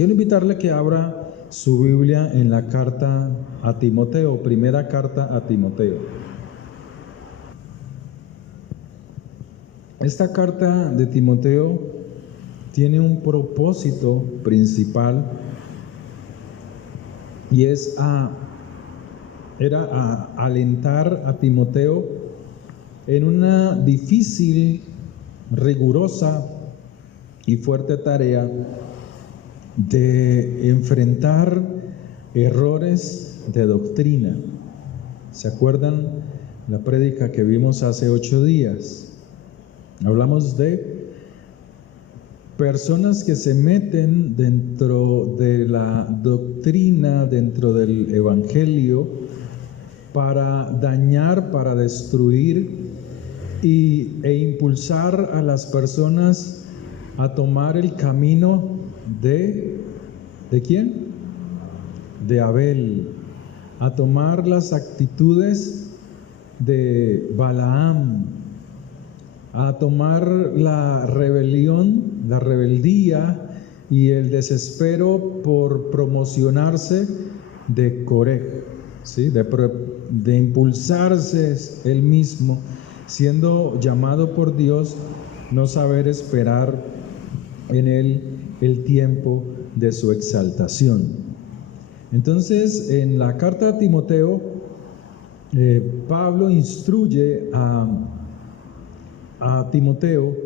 Quiero invitarle a que abra su Biblia en la carta a Timoteo, primera carta a Timoteo. Esta carta de Timoteo tiene un propósito principal y era alentar a Timoteo en una difícil, rigurosa y fuerte tarea de enfrentar errores de doctrina. ¿Se acuerdan la prédica que vimos hace 8 días? Hablamos de personas que se meten dentro de la doctrina, dentro del evangelio, para dañar, para destruir e impulsar a las personas a tomar el camino ¿de quién? De Abel, a tomar las actitudes de Balaam, a tomar la rebelión, la rebeldía y el desespero por promocionarse de Coré, ¿sí? de impulsarse él mismo, siendo llamado por Dios, no saber esperar en él el tiempo de su exaltación. Entonces, en la carta a Timoteo, Pablo instruye a Timoteo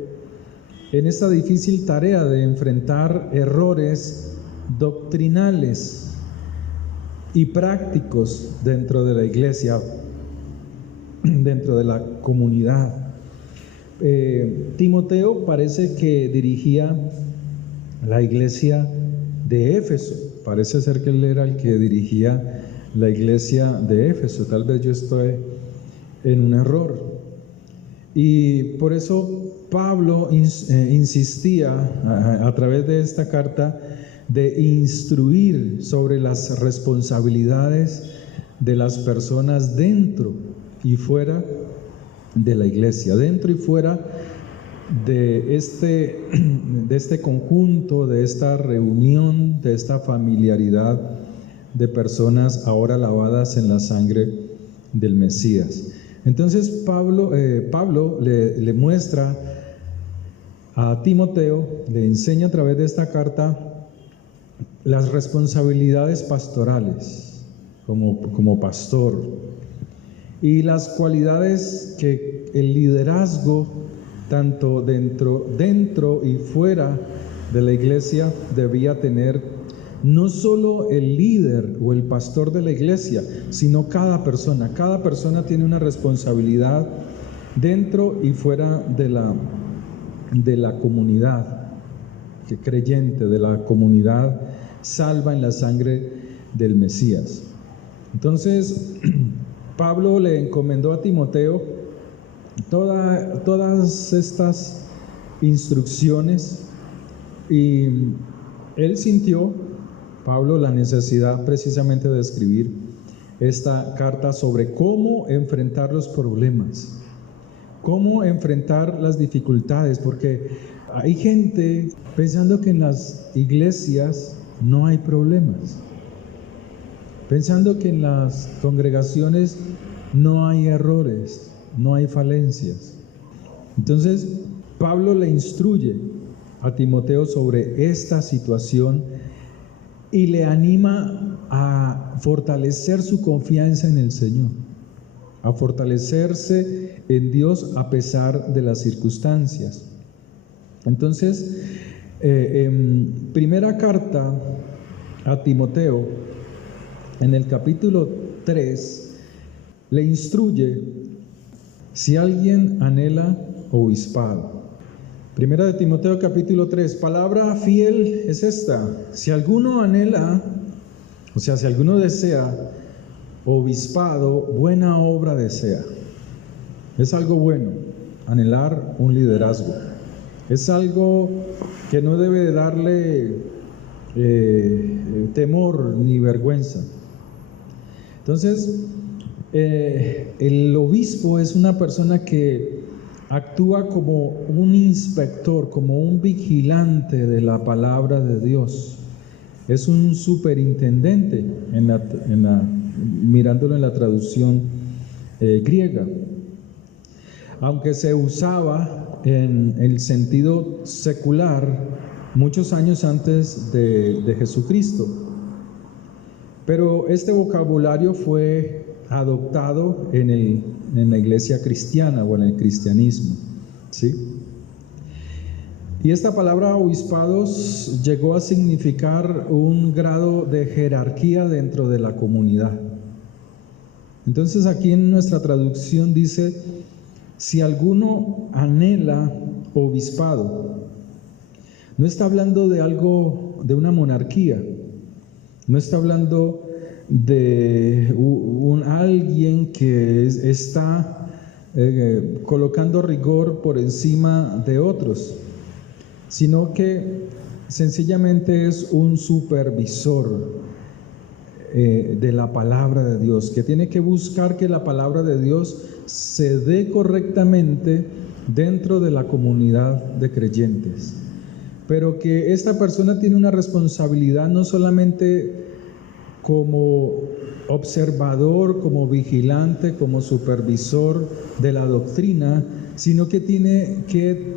en esta difícil tarea de enfrentar errores doctrinales y prácticos dentro de la iglesia, dentro de la comunidad. Timoteo parece que dirigía la iglesia de Éfeso. Parece ser que él era el que dirigía la iglesia de Éfeso. Tal vez yo estoy en un error. Y por eso Pablo insistía a través de esta carta de instruir sobre las responsabilidades de las personas dentro y fuera de la iglesia, dentro y fuera de este conjunto, de esta reunión, de esta familiaridad de personas ahora lavadas en la sangre del Mesías. Entonces Pablo le muestra a Timoteo, le enseña a través de esta carta las responsabilidades pastorales como pastor y las cualidades que el liderazgo tanto dentro y fuera de la iglesia debía tener, no solo el líder o el pastor de la iglesia, sino cada persona. Cada persona tiene una responsabilidad dentro y fuera de la comunidad creyente, de la comunidad salva en la sangre del Mesías. Entonces, Pablo le encomendó a Timoteo todas estas instrucciones y él sintió, Pablo, la necesidad precisamente de escribir esta carta sobre cómo enfrentar los problemas, cómo enfrentar las dificultades, porque hay gente pensando que en las iglesias no hay problemas, pensando que en las congregaciones no hay errores, no hay falencias. Entonces, Pablo le instruye a Timoteo sobre esta situación y le anima a fortalecer su confianza en el Señor, a fortalecerse en Dios a pesar de las circunstancias. Entonces, en primera carta a Timoteo, en el capítulo 3, le instruye si alguien anhela obispado. Primera de Timoteo capítulo 3, palabra fiel es esta: si alguno anhela, o sea, si alguno desea obispado, buena obra desea. Es algo bueno, anhelar un liderazgo. Es algo que no debe darle temor ni vergüenza. Entonces, el obispo es una persona que actúa como un inspector, como un vigilante de la palabra de Dios. Es un superintendente, mirándolo en la traducción griega. Aunque se usaba en el sentido secular muchos años antes de Jesucristo. Pero este vocabulario fue adoptado en la iglesia cristiana o en el cristianismo, ¿sí? Y esta palabra obispados llegó a significar un grado de jerarquía dentro de la comunidad. Entonces aquí en nuestra traducción dice: si alguno anhela obispado. No está hablando de algo, de una monarquía. No está hablando de alguien que está colocando rigor por encima de otros, sino que sencillamente es un supervisor de la palabra de Dios, que tiene que buscar que la palabra de Dios se dé correctamente dentro de la comunidad de creyentes. Pero que esta persona tiene una responsabilidad no solamente como observador, como vigilante, como supervisor de la doctrina, sino que tiene que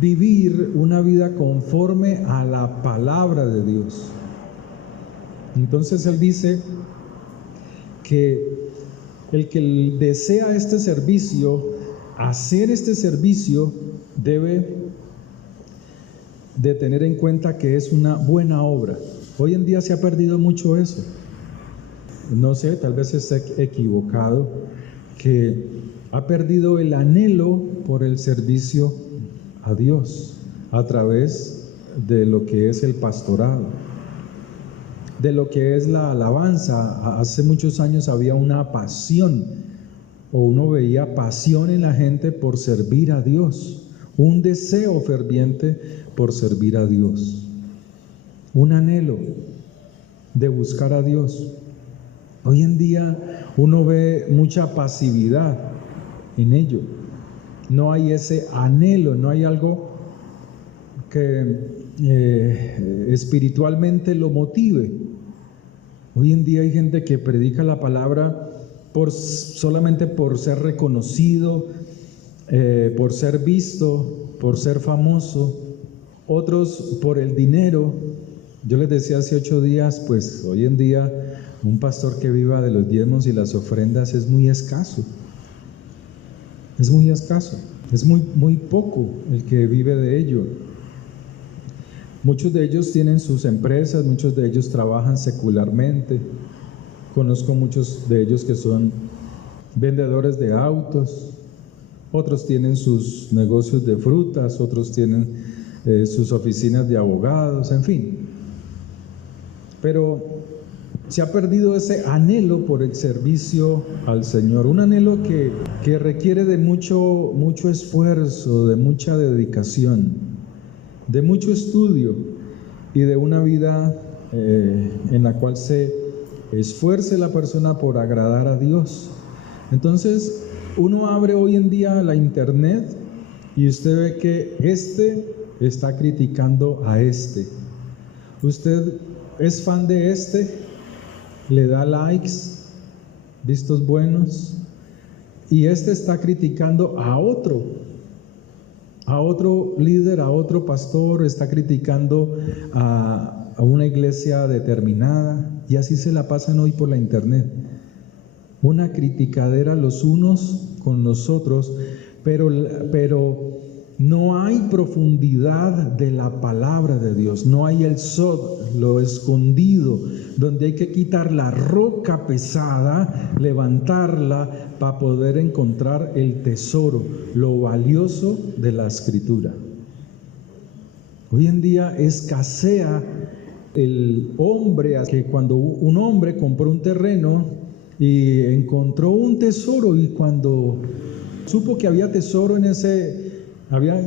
vivir una vida conforme a la palabra de Dios. Entonces él dice que el que desea este servicio, hacer este servicio, debe de tener en cuenta que es una buena obra. Hoy en día se ha perdido mucho eso. No sé, tal vez esté equivocado, que ha perdido el anhelo por el servicio a Dios a través de lo que es el pastorado, de lo que es la alabanza. Hace muchos años había una pasión, o uno veía pasión en la gente por servir a Dios, un deseo ferviente por servir a Dios, un anhelo de buscar a Dios. Hoy en día uno ve mucha pasividad en ello. No hay ese anhelo, no hay algo que espiritualmente lo motive. Hoy en día hay gente que predica la palabra solamente por ser reconocido, por ser visto, por ser famoso. Otros por el dinero. Yo les decía hace 8 días, pues hoy en día un pastor que viva de los diezmos y las ofrendas es muy escaso. Es muy escaso. Es muy poco el que vive de ello. Muchos de ellos tienen sus empresas, muchos de ellos trabajan secularmente. Conozco muchos de ellos que son vendedores de autos, otros tienen sus negocios de frutas, otros tienen sus oficinas de abogados, en fin. Pero se ha perdido ese anhelo por el servicio al Señor, un anhelo que requiere de mucho esfuerzo, de mucha dedicación, de mucho estudio y de una vida en la cual se esfuerce la persona por agradar a Dios. Entonces uno abre hoy en día la internet y usted ve que este está criticando a este. Usted es fan de este, le da likes, vistos buenos, y este está criticando a otro líder, a otro pastor, está criticando a una iglesia determinada, y así se la pasan hoy por la internet. Una criticadera los unos con los otros, pero no hay profundidad de la palabra de Dios, no hay el sod, lo escondido, donde hay que quitar la roca pesada, levantarla para poder encontrar el tesoro, lo valioso de la Escritura. Hoy en día escasea el hombre, que cuando un hombre compró un terreno y encontró un tesoro, y cuando supo que había un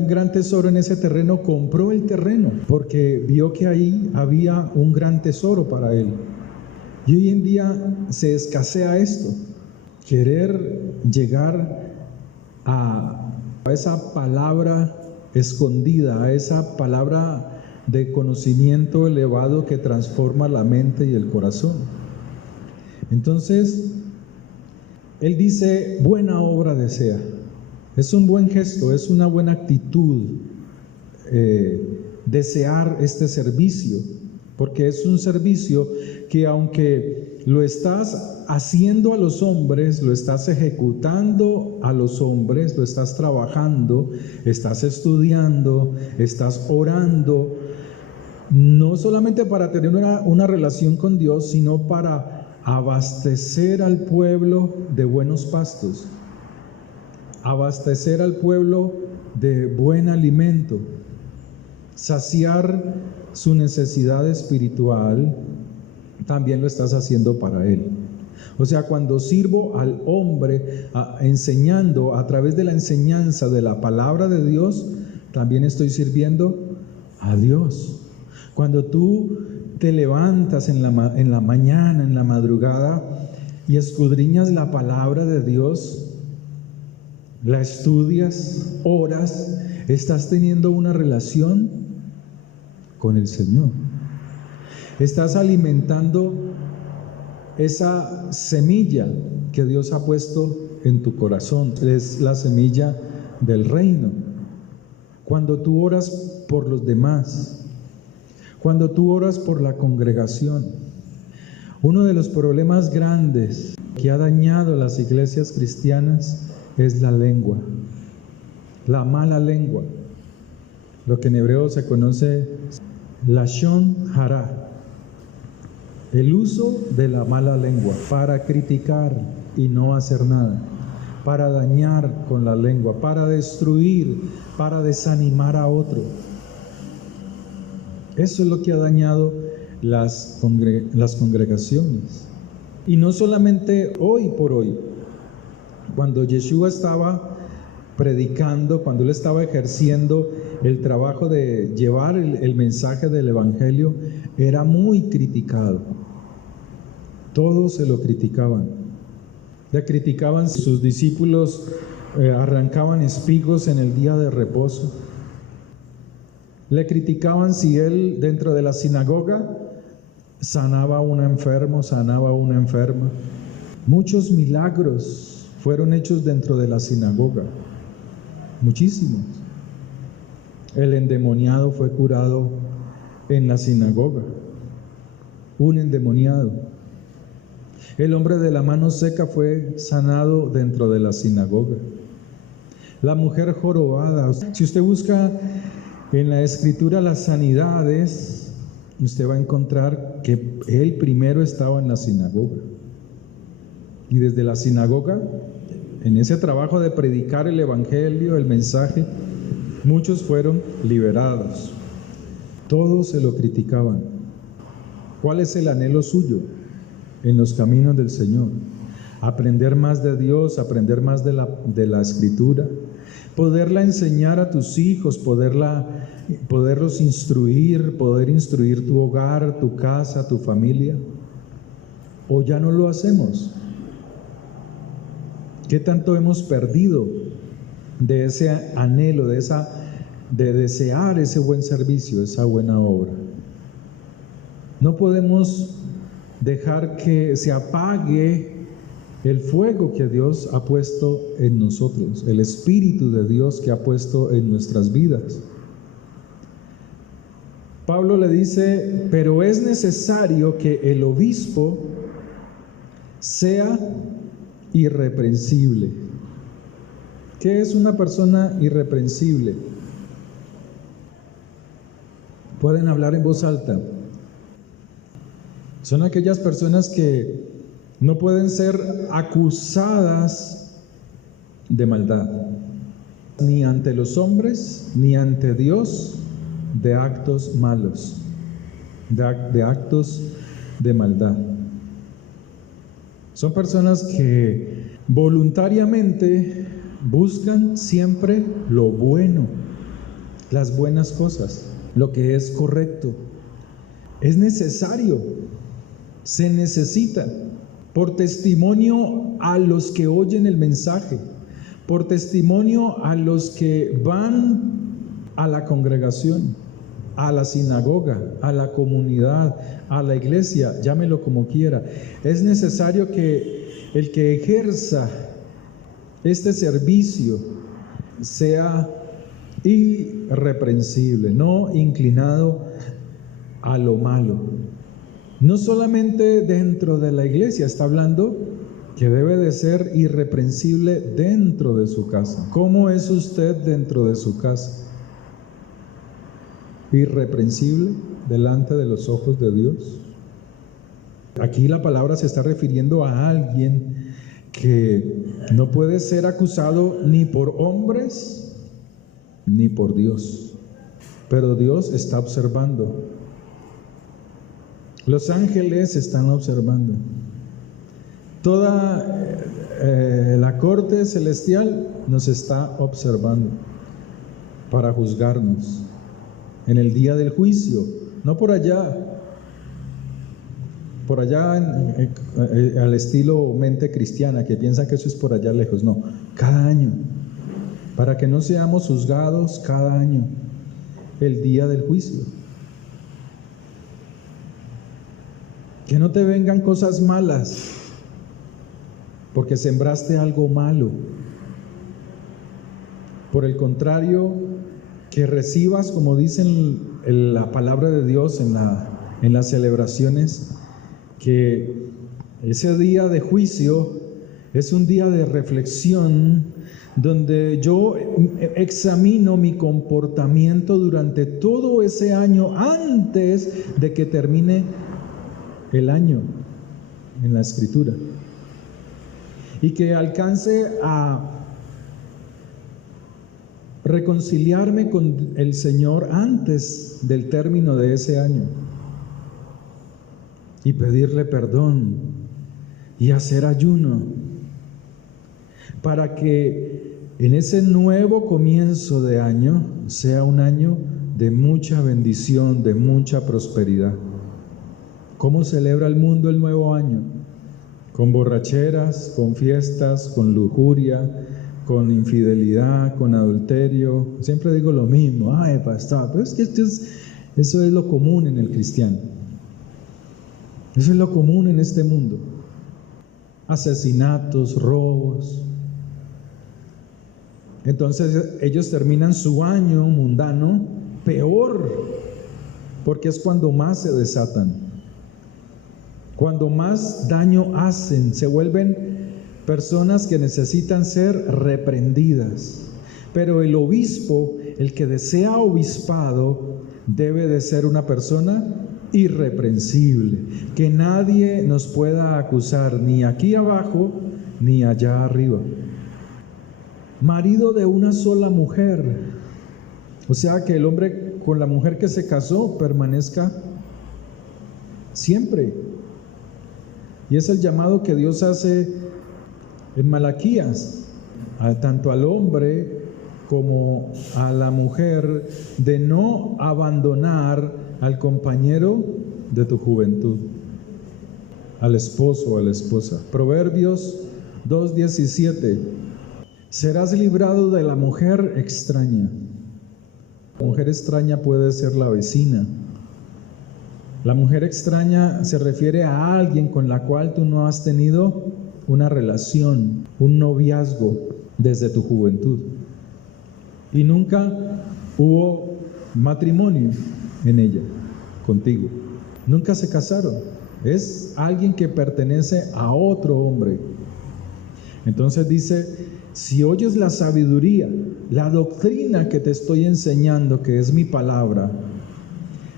gran tesoro en ese terreno, compró el terreno porque vio que ahí había un gran tesoro para él. Y hoy en día se escasea esto, querer llegar a esa palabra escondida, a esa palabra de conocimiento elevado que transforma la mente y el corazón. Entonces, él dice, buena obra desea. Es un buen gesto, es una buena actitud desear este servicio, porque es un servicio que aunque lo estás haciendo a los hombres, lo estás ejecutando a los hombres, lo estás trabajando, estás estudiando, estás orando, no solamente para tener una relación con Dios, sino para abastecer al pueblo de buenos pastos, abastecer al pueblo de buen alimento, saciar su necesidad espiritual, también lo estás haciendo para Él. O sea, cuando sirvo al hombre enseñando a través de la enseñanza de la palabra de Dios, también estoy sirviendo a Dios. Cuando tú te levantas en la mañana, en la madrugada, y escudriñas la palabra de Dios, la estudias, oras, estás teniendo una relación con el Señor. Estás alimentando esa semilla que Dios ha puesto en tu corazón. Es la semilla del reino. Cuando tú oras por los demás, cuando tú oras por la congregación, uno de los problemas grandes que ha dañado las iglesias cristianas es la lengua, la mala lengua, lo que en hebreo se conoce lashon hara, el uso de la mala lengua para criticar y no hacer nada, para dañar con la lengua, para destruir, para desanimar a otro. Eso es lo que ha dañado las congregaciones. Y no solamente hoy por hoy. Cuando Yeshua estaba predicando, cuando Él estaba ejerciendo el trabajo de llevar el mensaje del Evangelio, era muy criticado. Todos se lo criticaban. Le criticaban si sus discípulos arrancaban espigos en el día de reposo. Le criticaban si Él dentro de la sinagoga sanaba a un enfermo, sanaba a una enferma. Muchos milagros fueron hechos dentro de la sinagoga, muchísimos. El endemoniado fue curado en la sinagoga, un endemoniado. El hombre de la mano seca fue sanado dentro de la sinagoga. La mujer jorobada, si usted busca en la escritura las sanidades, usted va a encontrar que él primero estaba en la sinagoga. Y desde la sinagoga, en ese trabajo de predicar el evangelio, el mensaje, muchos fueron liberados. Todos se lo criticaban. ¿Cuál es el anhelo suyo en los caminos del Señor? Aprender más de Dios, aprender más de la escritura, poderla enseñar a tus hijos, poderlos instruir, poder instruir tu hogar, tu casa, tu familia. ¿O ya no lo hacemos? ¿Qué tanto hemos perdido de ese anhelo, de desear ese buen servicio, esa buena obra? No podemos dejar que se apague el fuego que Dios ha puesto en nosotros, el Espíritu de Dios que ha puesto en nuestras vidas. Pablo le dice, pero es necesario que el obispo sea irreprensible. ¿Qué es una persona irreprensible? Pueden hablar en voz alta. Son aquellas personas que no pueden ser acusadas de maldad, ni ante los hombres, ni ante Dios, de actos malos, de actos de maldad. Son personas que voluntariamente buscan siempre lo bueno, las buenas cosas, lo que es correcto. Es necesario, se necesita, por testimonio a los que oyen el mensaje, por testimonio a los que van a la congregación. a la sinagoga, a la comunidad, a la iglesia, llámelo como quiera. Es necesario que el que ejerza este servicio sea irreprensible, no inclinado a lo malo. No solamente dentro de la iglesia, está hablando que debe de ser irreprensible dentro de su casa. ¿Cómo es usted dentro de su casa? Irreprensible delante de los ojos de Dios. Aquí la palabra se está refiriendo a alguien que no puede ser acusado ni por hombres ni por Dios, pero Dios está observando. Los ángeles están observando. Toda la corte celestial nos está observando para juzgarnos en el día del juicio, no por allá al estilo mente cristiana, que piensan que eso es por allá lejos. No, cada año, para que no seamos juzgados cada año, el día del juicio. Que no te vengan cosas malas, porque sembraste algo malo. Por el contrario, que recibas, como dicen la palabra de Dios en las celebraciones, que ese día de juicio es un día de reflexión donde yo examino mi comportamiento durante todo ese año antes de que termine el año en la Escritura, y que alcance a reconciliarme con el Señor antes del término de ese año y pedirle perdón y hacer ayuno para que en ese nuevo comienzo de año sea un año de mucha bendición, de mucha prosperidad. ¿Cómo celebra el mundo el nuevo año? Con borracheras, con fiestas, con lujuria, con infidelidad, con adulterio. Siempre digo lo mismo. Ay, pastor, pero es que eso es lo común en el cristiano. Eso es lo común en este mundo. Asesinatos, robos. Entonces ellos terminan su año mundano peor, porque es cuando más se desatan, cuando más daño hacen, se vuelven personas que necesitan ser reprendidas. Pero el obispo, el que desea obispado, debe de ser una persona irreprensible, que nadie nos pueda acusar, ni aquí abajo ni allá arriba. Marido de una sola mujer, o sea que el hombre con la mujer que se casó permanezca siempre. Y es el llamado que Dios hace en Malaquías, tanto al hombre como a la mujer, de no abandonar al compañero de tu juventud, al esposo o a la esposa. Proverbios 2:17. Serás librado de la mujer extraña. La mujer extraña puede ser la vecina. La mujer extraña se refiere a alguien con la cual tú no has tenido una relación, un noviazgo desde tu juventud. Y nunca hubo matrimonio en ella, contigo. Nunca se casaron. Es alguien que pertenece a otro hombre. Entonces dice, si oyes la sabiduría, la doctrina que te estoy enseñando, que es mi palabra,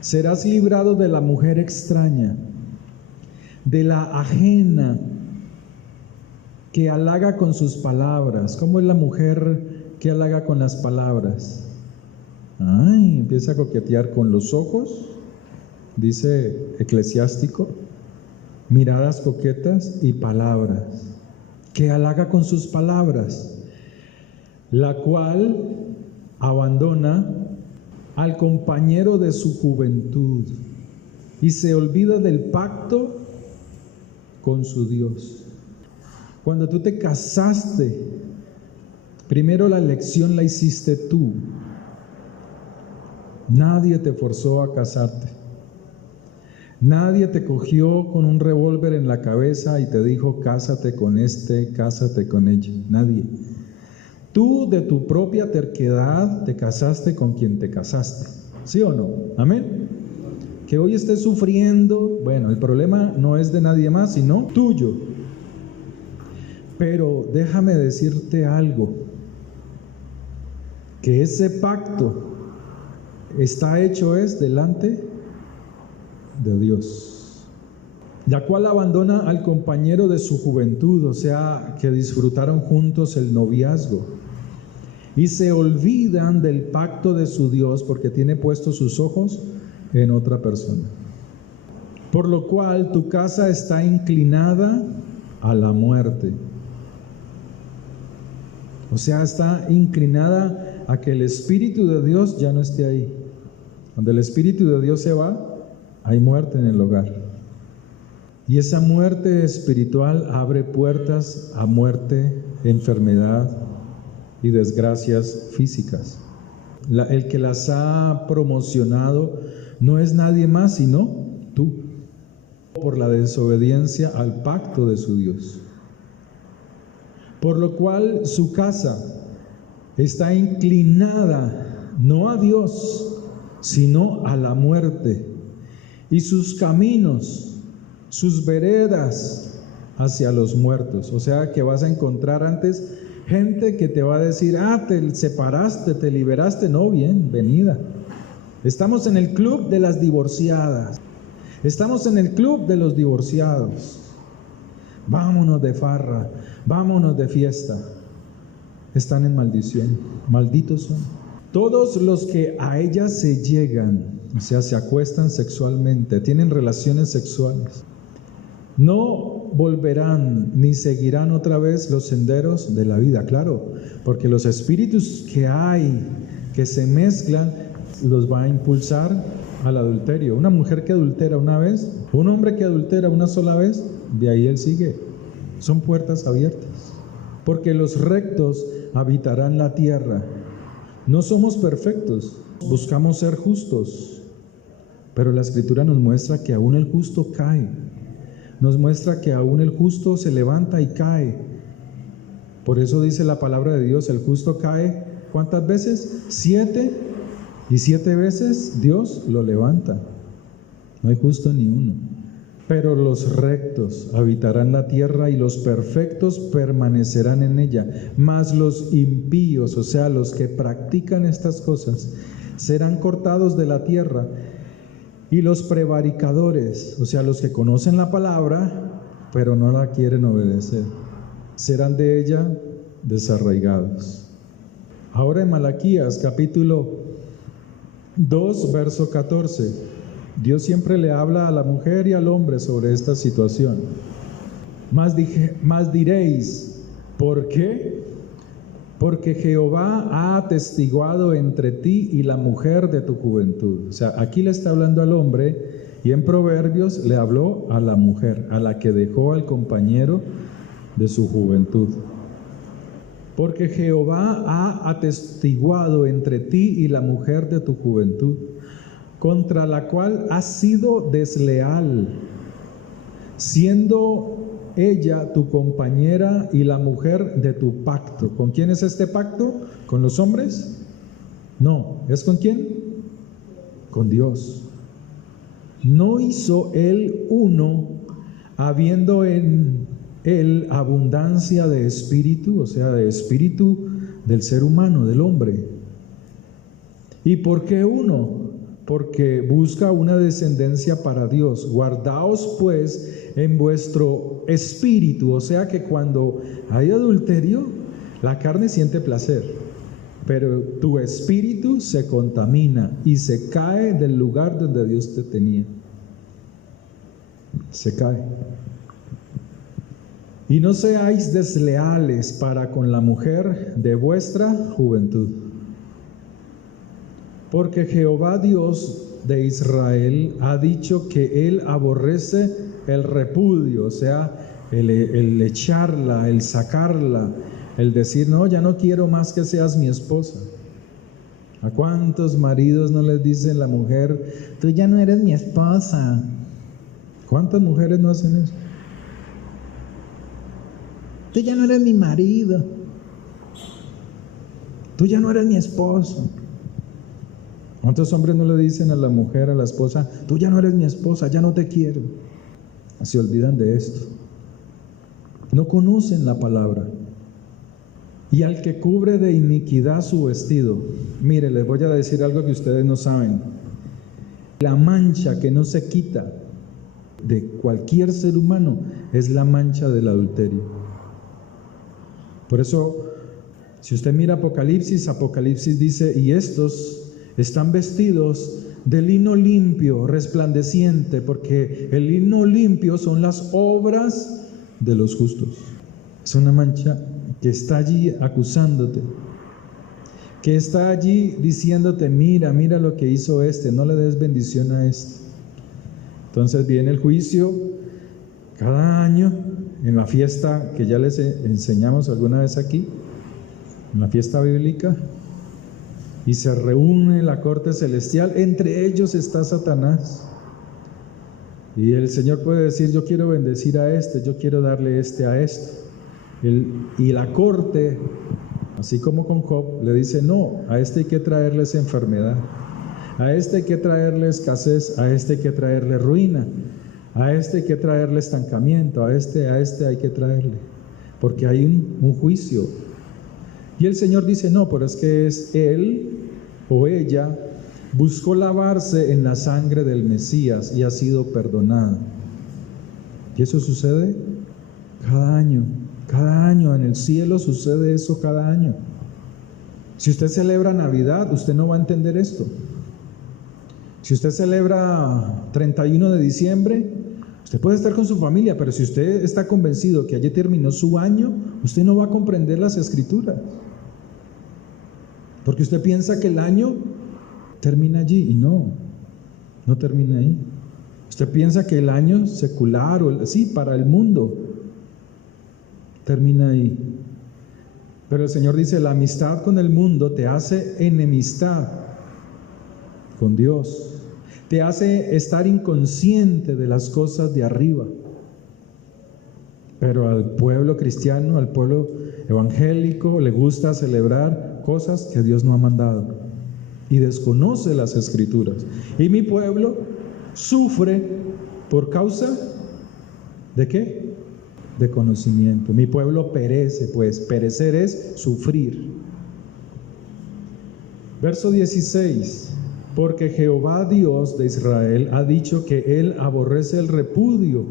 serás librado de la mujer extraña, de la ajena, que halaga con sus palabras. ¿Cómo es la mujer que halaga con las palabras? Ay, empieza a coquetear con los ojos, dice Eclesiástico, miradas coquetas y palabras, que halaga con sus palabras, la cual abandona al compañero de su juventud y se olvida del pacto con su Dios. Cuando tú te casaste, primero la elección la hiciste tú. Nadie te forzó a casarte. Nadie te cogió con un revólver en la cabeza y te dijo, cásate con este, cásate con ella. Nadie. Tú de tu propia terquedad te casaste con quien te casaste. ¿Sí o no? Amén. Que hoy estés sufriendo, bueno, el problema no es de nadie más, sino tuyo. Pero déjame decirte algo, que ese pacto está hecho es delante de Dios, la cual abandona al compañero de su juventud, o sea, que disfrutaron juntos el noviazgo, y se olvidan del pacto de su Dios porque tiene puestos sus ojos en otra persona. Por lo cual tu casa está inclinada a la muerte. O sea, está inclinada a que el Espíritu de Dios ya no esté ahí. Cuando el Espíritu de Dios se va, hay muerte en el hogar. Y esa muerte espiritual abre puertas a muerte, enfermedad y desgracias físicas. El que las ha promocionado no es nadie más sino tú, por la desobediencia al pacto de su Dios. Por lo cual su casa está inclinada no a Dios, sino a la muerte, y sus caminos, sus veredas hacia los muertos. O sea que vas a encontrar antes gente que te va a decir, te separaste, te liberaste. No, bienvenida. Estamos en el club de las divorciadas. Estamos en el club de los divorciados. Vámonos de farra, vámonos de fiesta. Están en maldición, malditos son. Todos los que a ella se llegan, o sea, se acuestan sexualmente, tienen relaciones sexuales, no volverán ni seguirán otra vez los senderos de la vida. Claro, porque los espíritus que hay, que se mezclan, los va a impulsar al adulterio. Una mujer que adultera una vez, un hombre que adultera una sola vez, de ahí él sigue. Son puertas abiertas. Porque los rectos habitarán la tierra. No somos perfectos, buscamos ser justos, pero la Escritura nos muestra que aún el justo cae. Nos muestra que aún el justo se levanta y cae. Por eso dice la palabra de Dios, el justo cae, ¿cuántas veces? 7, y 7 veces Dios lo levanta. No hay justo ni uno. Pero los rectos habitarán la tierra y los perfectos permanecerán en ella. Mas los impíos, o sea, los que practican estas cosas, serán cortados de la tierra. Y los prevaricadores, o sea, los que conocen la palabra, pero no la quieren obedecer, serán de ella desarraigados. Ahora en Malaquías capítulo 2, verso 14. Dios siempre le habla a la mujer y al hombre sobre esta situación. Mas diréis, ¿por qué? Porque Jehová ha atestiguado entre ti y la mujer de tu juventud. O sea, aquí le está hablando al hombre y en Proverbios le habló a la mujer, a la que dejó al compañero de su juventud. Porque Jehová ha atestiguado entre ti y la mujer de tu juventud, contra la cual has sido desleal, siendo ella tu compañera y la mujer de tu pacto. ¿Con quién es este pacto? ¿Con los hombres? No, ¿es con quién? Con Dios. ¿No hizo él uno, habiendo en él abundancia de espíritu, o sea, de espíritu del ser humano, del hombre? ¿Y por qué uno? Porque busca una descendencia para Dios. Guardaos pues en vuestro espíritu, o sea que cuando hay adulterio, la carne siente placer, pero tu espíritu se contamina y se cae del lugar donde Dios te tenía. Se cae. Y no seáis desleales para con la mujer de vuestra juventud. Porque Jehová Dios de Israel ha dicho que Él aborrece el repudio, o sea, el echarla, el sacarla, el decir, no, ya no quiero más que seas mi esposa. ¿A cuántos maridos no les dicen la mujer, tú ya no eres mi esposa? ¿Cuántas mujeres no hacen eso? Tú ya no eres mi marido. Tú ya no eres mi esposo. ¿Cuántos hombres no le dicen a la mujer, a la esposa, tú ya no eres mi esposa, ya no te quiero? Se olvidan de esto. No conocen la palabra. Y al que cubre de iniquidad su vestido, mire, les voy a decir algo que ustedes no saben. La mancha que no se quita de cualquier ser humano es la mancha del adulterio. Por eso, si usted mira Apocalipsis dice, y estos están vestidos de lino limpio, resplandeciente, porque el lino limpio son las obras de los justos. Es una mancha que está allí acusándote, que está allí diciéndote, mira lo que hizo este, no le des bendición a este. Entonces viene el juicio cada año en la fiesta que ya les enseñamos alguna vez aquí, en la fiesta bíblica, y se reúne la corte celestial, entre ellos está Satanás. Y el Señor puede decir, yo quiero bendecir a este, yo quiero darle este a este. Y la corte, así como con Job, le dice, no, a este hay que traerles enfermedad, a este hay que traerle escasez, a este hay que traerle ruina, a este hay que traerle estancamiento, a este hay que traerle, porque hay un juicio. Y el Señor dice, no, pero es que es él o ella buscó lavarse en la sangre del Mesías y ha sido perdonada. Y eso sucede cada año en el cielo sucede eso cada año. Si usted celebra Navidad, usted no va a entender esto. Si usted celebra 31 de diciembre, usted puede estar con su familia, pero si usted está convencido que allí terminó su año, usted no va a comprender las Escrituras. Porque usted piensa que el año termina allí, y no termina ahí. Usted piensa que el año secular, para el mundo, termina ahí. Pero el Señor dice, la amistad con el mundo te hace enemistad con Dios, te hace estar inconsciente de las cosas de arriba. Pero al pueblo cristiano, al pueblo evangélico, le gusta celebrar cosas que Dios no ha mandado y desconoce las Escrituras. Y mi pueblo sufre por causa ¿de qué? De conocimiento. Mi pueblo perece, pues perecer es sufrir. Verso 16, porque Jehová Dios de Israel ha dicho que Él aborrece el repudio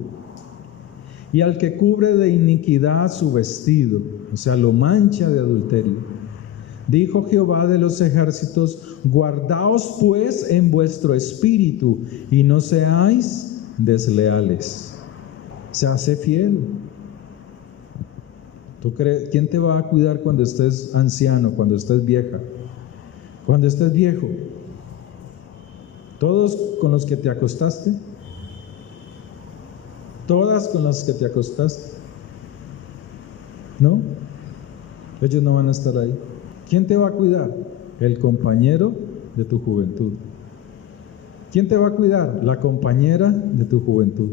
y al que cubre de iniquidad su vestido, o sea, lo mancha de adulterio. Dijo Jehová de los ejércitos, guardaos pues en vuestro espíritu y no seáis desleales. O sea, sé fiel. ¿Tú crees? ¿Quién te va a cuidar cuando estés anciano, cuando estés vieja, cuando estés viejo? ¿Todos con los que te acostaste? ¿Todas con las que te acostaste? ¿No? Ellos no van a estar ahí. ¿Quién te va a cuidar? El compañero de tu juventud. ¿Quién te va a cuidar? La compañera de tu juventud.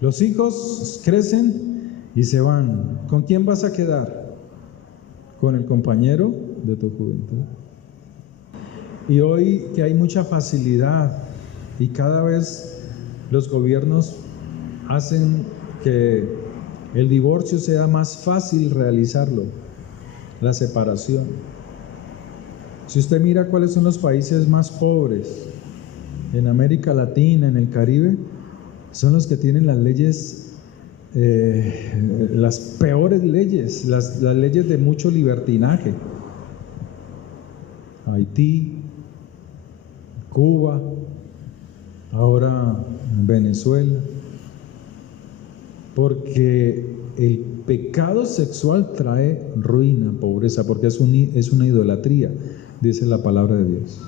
Los hijos crecen y se van. ¿Con quién vas a quedar? Con el compañero de tu juventud. Y hoy que hay mucha facilidad y cada vez los gobiernos hacen que el divorcio sea más fácil realizarlo, la separación. Si usted mira cuáles son los países más pobres en América Latina, en el Caribe, son los que tienen las leyes, las peores leyes, las leyes de mucho libertinaje. Haití, Cuba, ahora Venezuela. Porque el pecado sexual trae ruina, pobreza, porque es una idolatría, dice la palabra de Dios.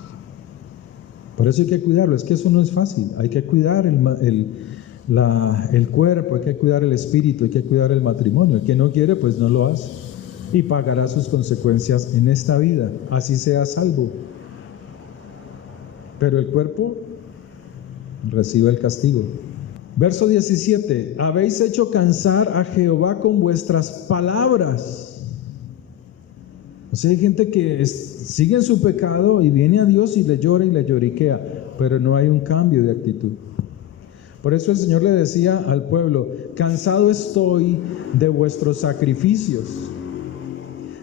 Por eso hay que cuidarlo, es que eso no es fácil, hay que cuidar el cuerpo, hay que cuidar el espíritu, hay que cuidar el matrimonio. El que no quiere, pues no lo hace. y pagará sus consecuencias en esta vida, así sea salvo. Pero el cuerpo recibe el castigo. Verso 17: habéis hecho cansar a Jehová con vuestras palabras. O sea, hay gente que sigue en su pecado y viene a Dios y le llora y le lloriquea, pero no hay un cambio de actitud. Por eso el Señor le decía al pueblo: cansado estoy de vuestros sacrificios,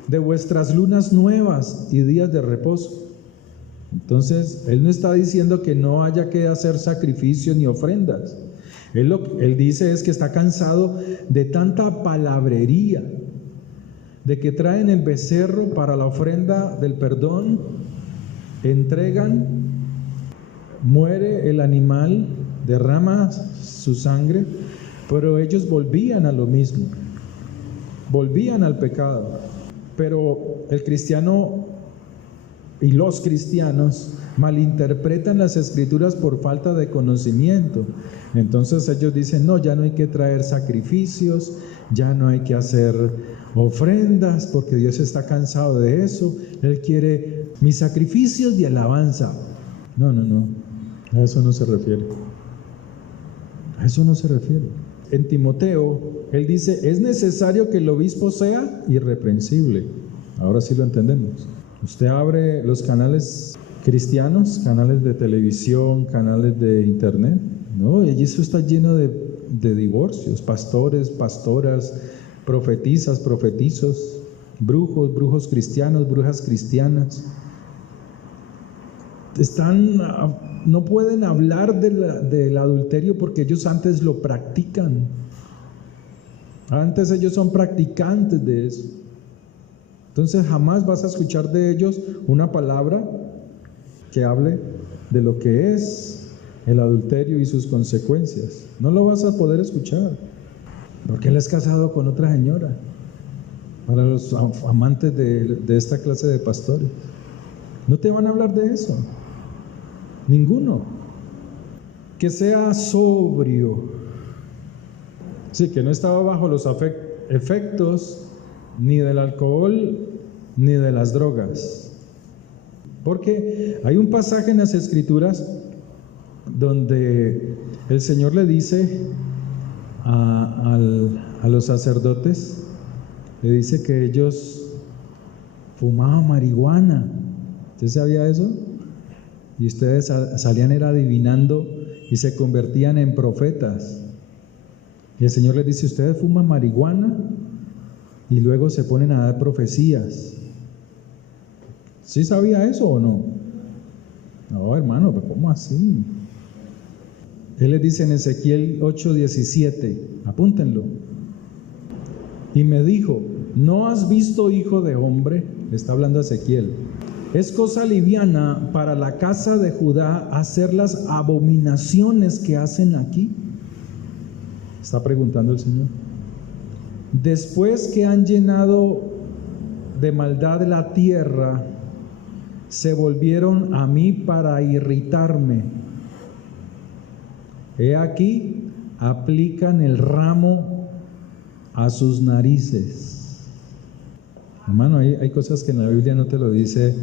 de vuestras lunas nuevas y días de reposo. Entonces, Él no está diciendo que no haya que hacer sacrificios ni ofrendas. Él dice es que está cansado de tanta palabrería, de que traen el becerro para la ofrenda del perdón, entregan, muere el animal, derrama su sangre, pero ellos volvían a lo mismo, volvían al pecado. Pero el cristiano y los cristianos malinterpretan las escrituras por falta de conocimiento. Entonces ellos dicen: no, ya no hay que traer sacrificios, ya no hay que hacer ofrendas, porque Dios está cansado de eso. Él quiere mis sacrificios de alabanza. No, a eso no se refiere. A eso no se refiere. En Timoteo, él dice: es necesario que el obispo sea irreprensible. Ahora sí lo entendemos. Usted abre los canales cristianos, canales de televisión, canales de internet, ¿no? Y eso está lleno de divorcios, pastores, pastoras, profetisas, profetizos, brujos cristianos, brujas cristianas. No pueden hablar del adulterio porque ellos antes lo practican. Antes ellos son practicantes de eso. Entonces jamás vas a escuchar de ellos una palabra que hable de lo que es el adulterio y sus consecuencias. No lo vas a poder escuchar, porque él es casado con otra señora. Para los amantes de esta clase de pastores, no te van a hablar de eso, ninguno. Que sea sobrio, sí, que no estaba bajo los efectos ni del alcohol ni de las drogas. Porque hay un pasaje en las Escrituras donde el Señor le dice a los sacerdotes, le dice que ellos fumaban marihuana. ¿Usted sabía eso? Y ustedes salían adivinando y se convertían en profetas. Y el Señor les dice: ustedes fuman marihuana y luego se ponen a dar profecías. ¿Sí sabía eso o no? No, hermano, pero ¿cómo así? Él les dice en Ezequiel 8:17, apúntenlo. Y me dijo: ¿no has visto, hijo de hombre? Le está hablando a Ezequiel. Es cosa liviana para la casa de Judá hacer las abominaciones que hacen aquí. Está preguntando el Señor. Después que han llenado de maldad la tierra, se volvieron a mí para irritarme. He aquí, aplican el ramo a sus narices. Hermano, hay cosas que en la Biblia no te lo dice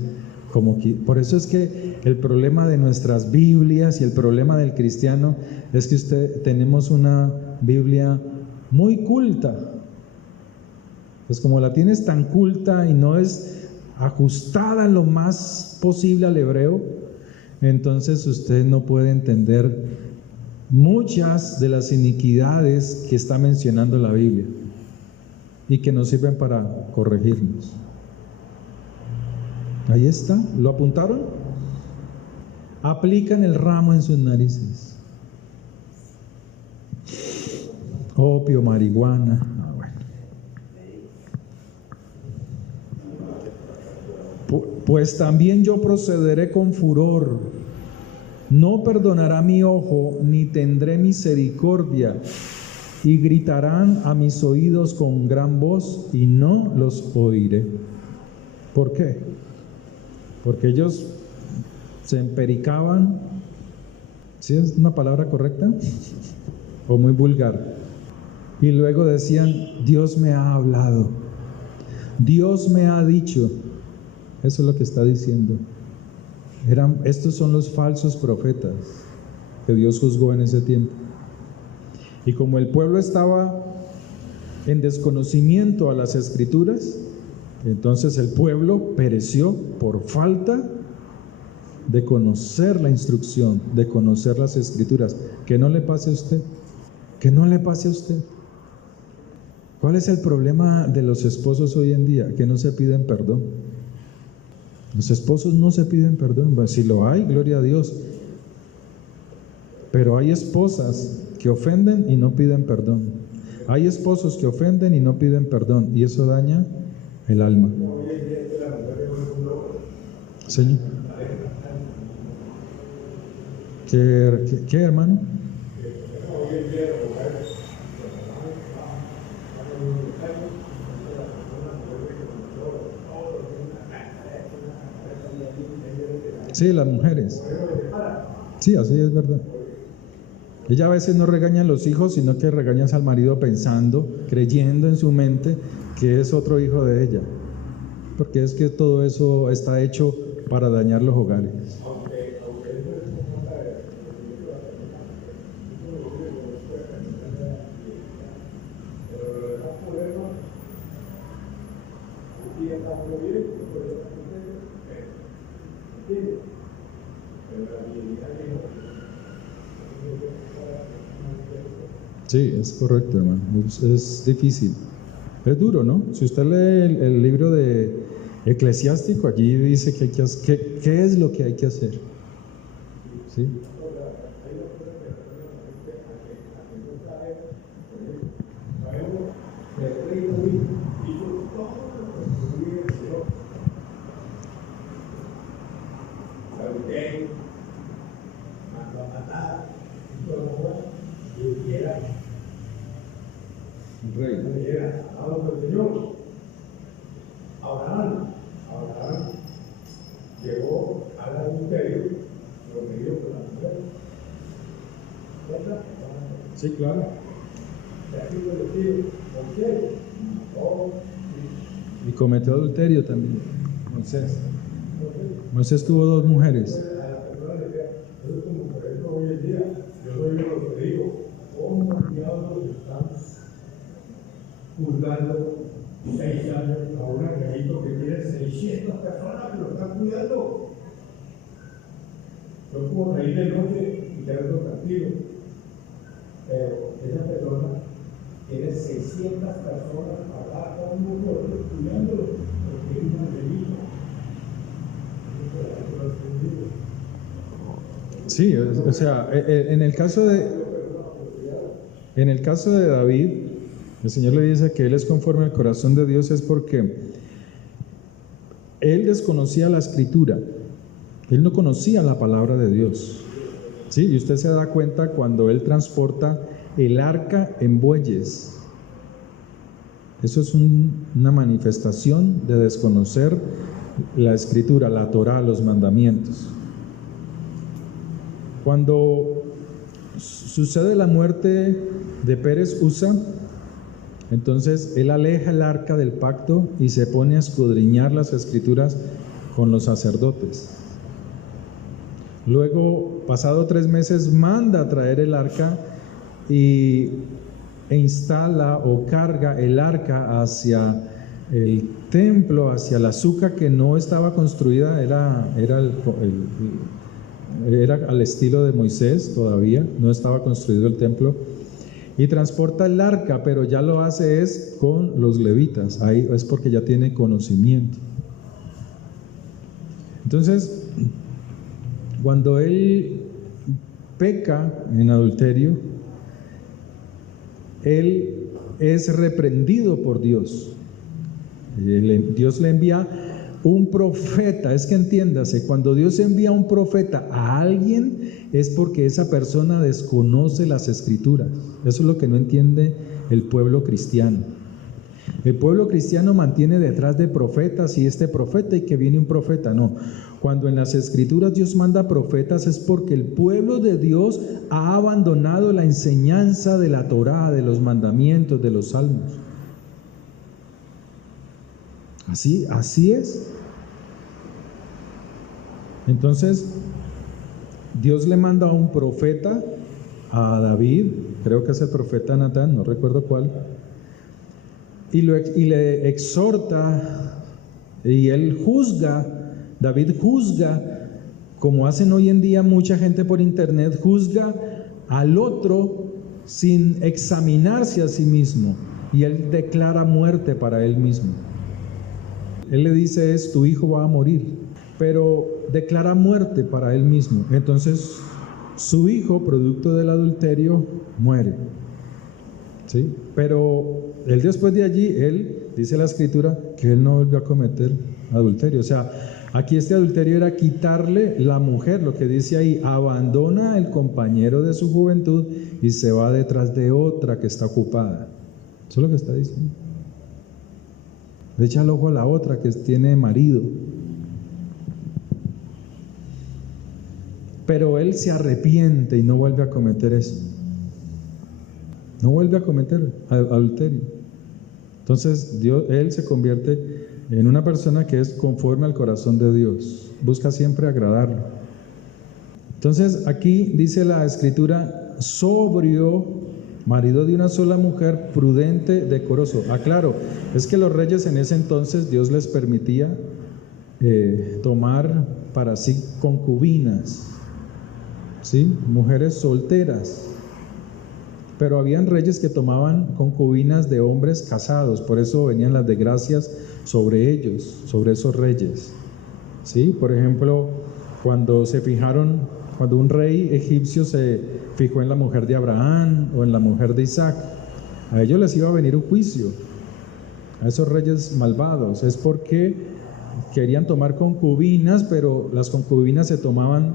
como que. Por eso es que el problema de nuestras Biblias y el problema del cristiano es que tenemos una Biblia muy culta. Pues como la tienes tan culta y no es ajustada lo más posible al hebreo, entonces usted no puede entender muchas de las iniquidades que está mencionando la Biblia y que nos sirven para corregirnos. Ahí está, ¿lo apuntaron? Aplican el ramo en sus narices. Opio, marihuana. Pues también yo procederé con furor, no perdonará mi ojo, ni tendré misericordia, y gritarán a mis oídos con gran voz, y no los oiré. ¿Por qué? Porque ellos se empericaban. ¿Sí es una palabra correcta? ¿O muy vulgar? Y luego decían: Dios me ha hablado. Dios me ha dicho. Eso es lo que está diciendo. Estos son los falsos profetas que Dios juzgó en ese tiempo. Y como el pueblo estaba en desconocimiento a las Escrituras, entonces el pueblo pereció por falta de conocer la instrucción, de conocer las Escrituras. Que no le pase a usted, que no le pase a usted. ¿Cuál es el problema de los esposos hoy en día? Que no se piden perdón. Los esposos no se piden perdón. Bueno, si lo hay, gloria a Dios. Pero hay esposas que ofenden y no piden perdón. Hay esposos que ofenden y no piden perdón. Y eso daña el alma. Señor. ¿Qué, hermano? Sí, las mujeres. Sí, así es verdad. Ella a veces no regaña a los hijos, sino que regañas al marido pensando, creyendo en su mente que es otro hijo de ella. Porque es que todo eso está hecho para dañar los hogares. Sí, es correcto, hermano. Es difícil. Es duro, ¿no? Si usted lee el libro de Eclesiástico, allí dice que ¿qué es lo que hay que hacer? ¿Sí? Abraham llegó al adulterio, lo que dio con la mujer. ¿Verdad? Sí, claro. Y cometió adulterio también, Moisés. Moisés tuvo 2 mujeres. Entonces, como por ejemplo hoy en día, yo soy lo que digo, ¿cómo diablos están juzgando 6 años a un angelito que tiene 600 personas que lo están cuidando? Yo puedo reír de noche y tenerlo tranquilo, pero esa persona tiene 600 personas para cada uno de ellos cuidándolo, porque es un angelito. Sí, o sea, en el caso de David, el Señor le dice que él es conforme al corazón de Dios, es porque él desconocía la Escritura, él no conocía la palabra de Dios. Sí, y usted se da cuenta cuando él transporta el arca en bueyes. Eso es una manifestación de desconocer la Escritura, la Torá, los mandamientos. Cuando sucede la muerte de Pérez Usa, entonces él aleja el arca del pacto y se pone a escudriñar las Escrituras con los sacerdotes. Luego, pasado 3 meses, manda a traer el arca e instala o carga el arca hacia el templo, hacia la azúcar que no estaba construida, era al estilo de Moisés todavía, no estaba construido el templo, y transporta el arca, pero ya lo hace es con los levitas, ahí es porque ya tiene conocimiento. Entonces, cuando él peca en adulterio, él es reprendido por Dios. Dios le envía un profeta. Es que entiéndase, cuando Dios envía un profeta a alguien es porque esa persona desconoce las Escrituras. Eso es lo que no entiende el pueblo cristiano. El pueblo cristiano mantiene detrás de profetas y este profeta y que viene un profeta. No, cuando en las Escrituras Dios manda profetas es porque el pueblo de Dios ha abandonado la enseñanza de la Torá, de los mandamientos, de los salmos. Así es. Entonces, Dios le manda a un profeta, a David, creo que es el profeta Natán, no recuerdo cuál, y le exhorta, y él juzga, David juzga, como hacen hoy en día mucha gente por internet, juzga al otro sin examinarse a sí mismo, y él declara muerte para él mismo. Él le dice tu hijo va a morir, pero declara muerte para él mismo. Entonces su hijo, producto del adulterio, muere, ¿sí? Pero él después de allí, dice la escritura que él no volvió a cometer adulterio. O sea, aquí este adulterio era quitarle la mujer, lo que dice ahí, abandona el compañero de su juventud y se va detrás de otra que está ocupada. Eso es lo que está diciendo. Le echa el ojo a la otra que tiene marido. Pero él se arrepiente y no vuelve a cometer eso. No vuelve a cometer adulterio. Entonces él se convierte en una persona que es conforme al corazón de Dios. Busca siempre agradarlo. Entonces aquí dice la escritura, sobrio, marido de una sola mujer, prudente, decoroso. Claro, es que los reyes en ese entonces Dios les permitía tomar para sí concubinas, ¿sí? Mujeres solteras. Pero habían reyes que tomaban concubinas de hombres casados, por eso venían las desgracias sobre ellos, sobre esos reyes, ¿sí? Por ejemplo, cuando un rey egipcio se fijó en la mujer de Abraham o en la mujer de Isaac, a ellos les iba a venir un juicio, a esos reyes malvados. Es porque querían tomar concubinas, pero las concubinas se tomaban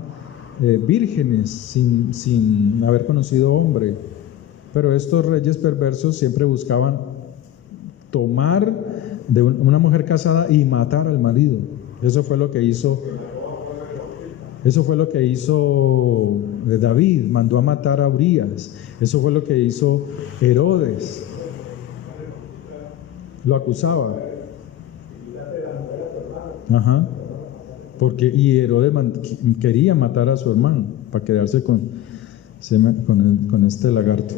vírgenes, sin haber conocido hombre. Pero estos reyes perversos siempre buscaban tomar de una mujer casada y matar al marido. Eso fue lo que hizo David, mandó a matar a Urías. Eso fue lo que hizo Herodes. Lo acusaba. Ajá. Y Herodes quería matar a su hermano para quedarse con este lagarto.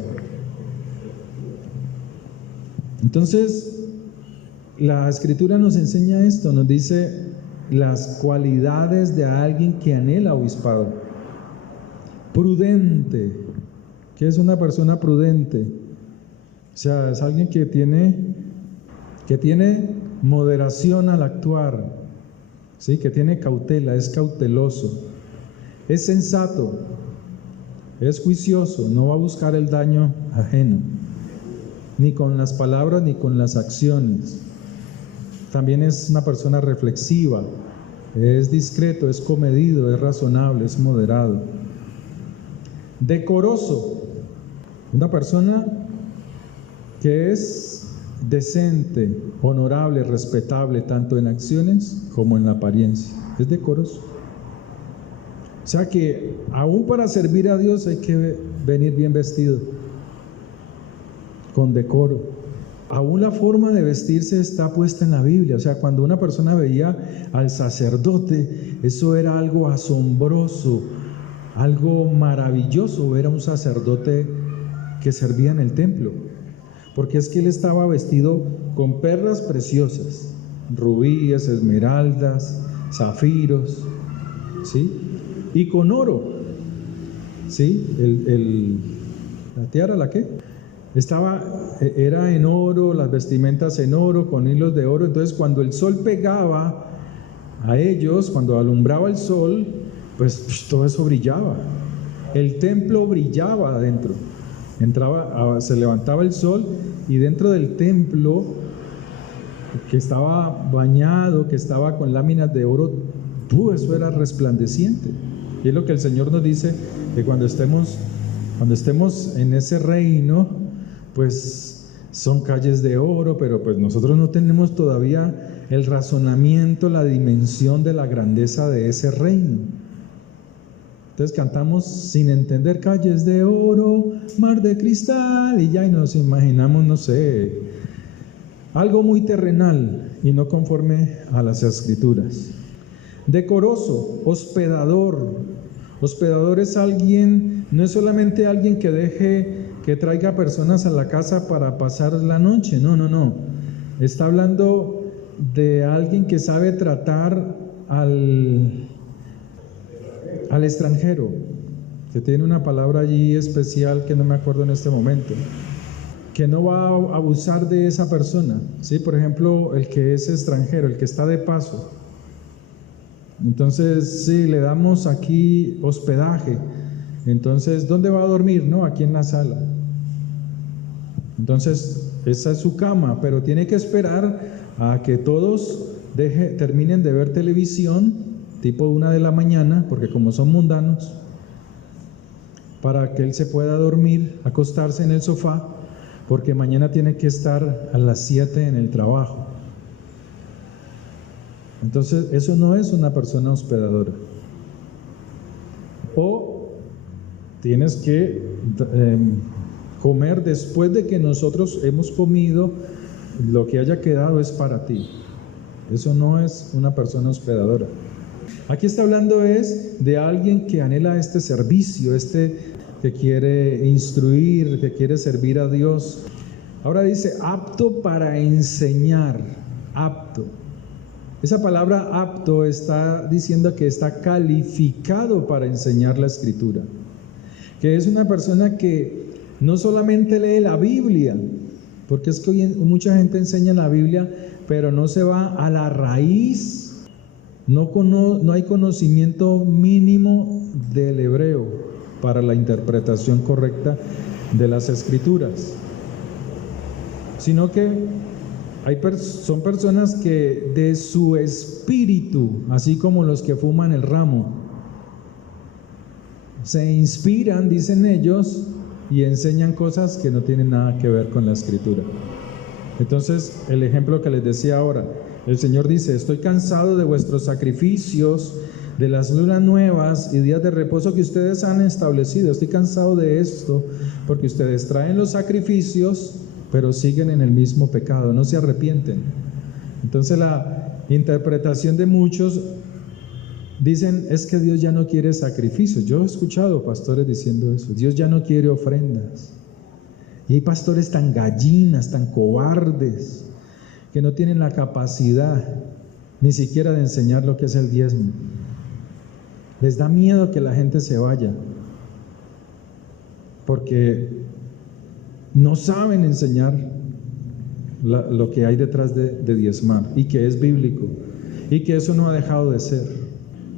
Entonces, la escritura nos enseña esto, nos dice las cualidades de alguien que anhela obispado. Prudente. ¿Qué es una persona prudente? O sea, es alguien que tiene moderación al actuar, ¿sí? Que tiene cautela, es cauteloso, es sensato, es juicioso, no va a buscar el daño ajeno, ni con las palabras ni con las acciones. También es una persona reflexiva, es discreto, es comedido, es razonable, es moderado. Decoroso, una persona que es decente, honorable, respetable, tanto en acciones como en la apariencia. Es decoroso. O sea que aún para servir a Dios hay que venir bien vestido, con decoro. Aún la forma de vestirse está puesta en la Biblia. O sea, cuando una persona veía al sacerdote, eso era algo asombroso, algo maravilloso ver a un sacerdote que servía en el templo. Porque es que él estaba vestido con perlas preciosas, rubíes, esmeraldas, zafiros, ¿sí? Y con oro, ¿sí? La tiara, ¿la qué? Era en oro, las vestimentas en oro, con hilos de oro. Entonces cuando el sol pegaba a ellos, cuando alumbraba el sol, pues todo eso brillaba. El templo brillaba adentro. Se levantaba el sol y dentro del templo, que estaba bañado, que estaba con láminas de oro, todo eso era resplandeciente. Y es lo que el Señor nos dice, que cuando estemos en ese reino, pues son calles de oro, pero pues nosotros no tenemos todavía el razonamiento, la dimensión de la grandeza de ese reino. Entonces cantamos sin entender, calles de oro, mar de cristal, y ya nos imaginamos, no sé, algo muy terrenal. y no conforme a las Escrituras. Decoroso, hospedador. Hospedador es alguien, no es solamente alguien que traiga personas a la casa para pasar la noche, no. Está hablando de alguien que sabe tratar al extranjero, que tiene una palabra allí especial que no me acuerdo en este momento, que no va a abusar de esa persona, ¿sí? Por ejemplo, el que es extranjero, el que está de paso. Entonces, sí, le damos aquí hospedaje. Entonces, ¿dónde va a dormir? No, aquí en la sala. Entonces, esa es su cama, pero tiene que esperar a que todos terminen de ver televisión, tipo 1 de la mañana, porque como son mundanos, para que él se pueda dormir, acostarse en el sofá, porque mañana tiene que estar a las 7 en el trabajo. Entonces, eso no es una persona hospedadora. O tienes que comer después de que nosotros hemos comido, lo que haya quedado es para ti. Eso no es una persona hospedadora. Aquí está hablando es de alguien que anhela este servicio, que quiere instruir, que quiere servir a Dios. Ahora dice, apto para enseñar, apto. Esa palabra apto está diciendo que está calificado para enseñar la Escritura, que es una persona que no solamente lee la Biblia, porque es que hoy mucha gente enseña la Biblia, pero no se va a la raíz, no hay conocimiento mínimo del hebreo para la interpretación correcta de las Escrituras, sino que son personas que de su espíritu, así como los que fuman el ramo, se inspiran, dicen ellos, y enseñan cosas que no tienen nada que ver con la Escritura. Entonces, el ejemplo que les decía ahora, el Señor dice, estoy cansado de vuestros sacrificios, de las lunas nuevas y días de reposo que ustedes han establecido. Estoy cansado de esto, porque ustedes traen los sacrificios, pero siguen en el mismo pecado, no se arrepienten. Entonces la interpretación de muchos dicen, es que Dios ya no quiere sacrificios. Yo he escuchado pastores diciendo eso, Dios ya no quiere ofrendas. Y hay pastores tan gallinas, tan cobardes, que no tienen la capacidad ni siquiera de enseñar lo que es el diezmo. Les da miedo que la gente se vaya, porque no saben enseñar lo que hay detrás de diezmar, y que es bíblico, y que eso no ha dejado de ser.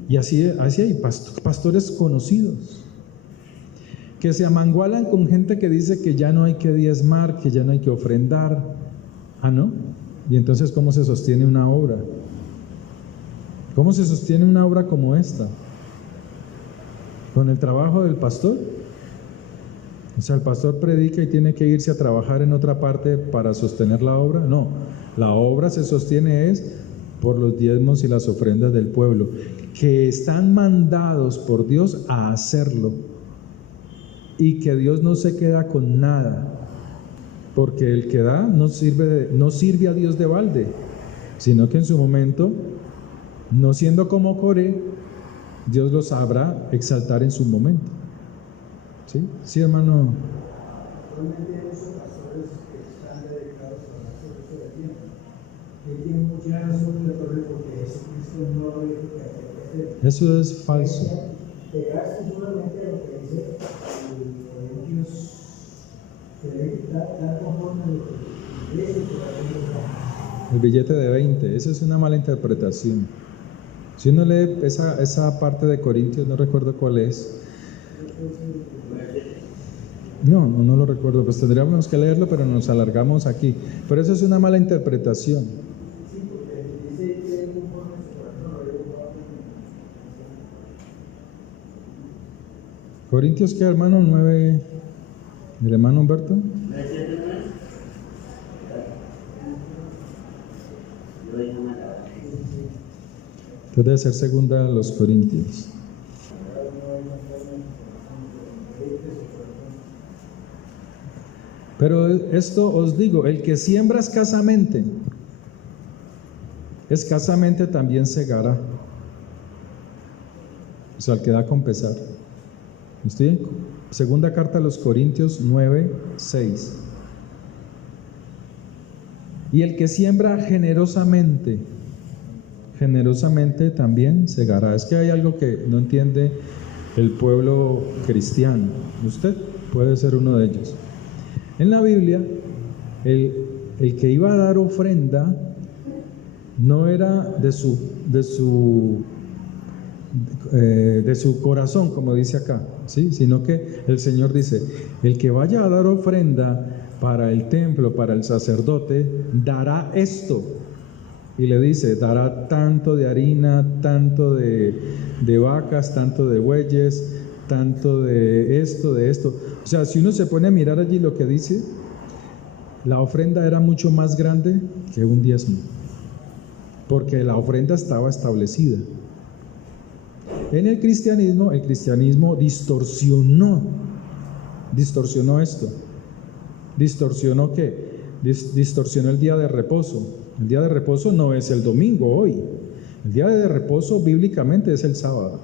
Y así hay pastores conocidos que se amangualan con gente que dice que ya no hay que diezmar, que ya no hay que ofrendar. Ah, ¿no? Y entonces, ¿cómo se sostiene una obra? ¿Cómo se sostiene una obra como esta? ¿Con el trabajo del pastor? O sea, el pastor predica y tiene que irse a trabajar en otra parte para sostener la obra. No, la obra se sostiene es por los diezmos y las ofrendas del pueblo, que están mandados por Dios a hacerlo, y que Dios no se queda con nada, porque el que da no sirve a Dios de balde, sino que en su momento, no siendo como Coré, Dios los sabrá exaltar en su momento. ¿Sí? Sí, hermano. Actualmente hay muchos pastores que están dedicados a la servicio de tiempo. El tiempo ya no son de correr porque Jesucristo no lo dijo que hay que hacer. Eso es falso. Pegarse solamente a lo que dice Dios, que dar conforme a lo que dice que el billete de 20, eso es una mala interpretación. Si uno lee esa parte de Corintios, no recuerdo cuál es. No lo recuerdo, pues tendríamos que leerlo, pero nos alargamos aquí. Pero eso es una mala interpretación. Corintios, ¿qué, hermano? 9, ¿el hermano Humberto? Entonces debe ser segunda a los Corintios. Pero esto os digo, el que siembra escasamente, escasamente también segará. O sea, el que da con pesar. ¿Estoy? Segunda carta a los Corintios 9:6. Y el que siembra generosamente también segará. Es que hay algo que no entiende el pueblo cristiano. Usted puede ser uno de ellos. En la Biblia, el que iba a dar ofrenda no era de su corazón, como dice acá, ¿sí? Sino que el Señor dice, el que vaya a dar ofrenda para el templo, para el sacerdote, dará esto. Y le dice, dará tanto de harina, tanto de vacas, tanto de bueyes, tanto de esto. O sea, si uno se pone a mirar allí lo que dice, la ofrenda era mucho más grande que un diezmo, porque la ofrenda estaba establecida. En el cristianismo distorsionó esto. ¿Distorsionó qué? Distorsionó el día de reposo. El día de reposo no es el domingo hoy. El día de reposo bíblicamente es el sábado.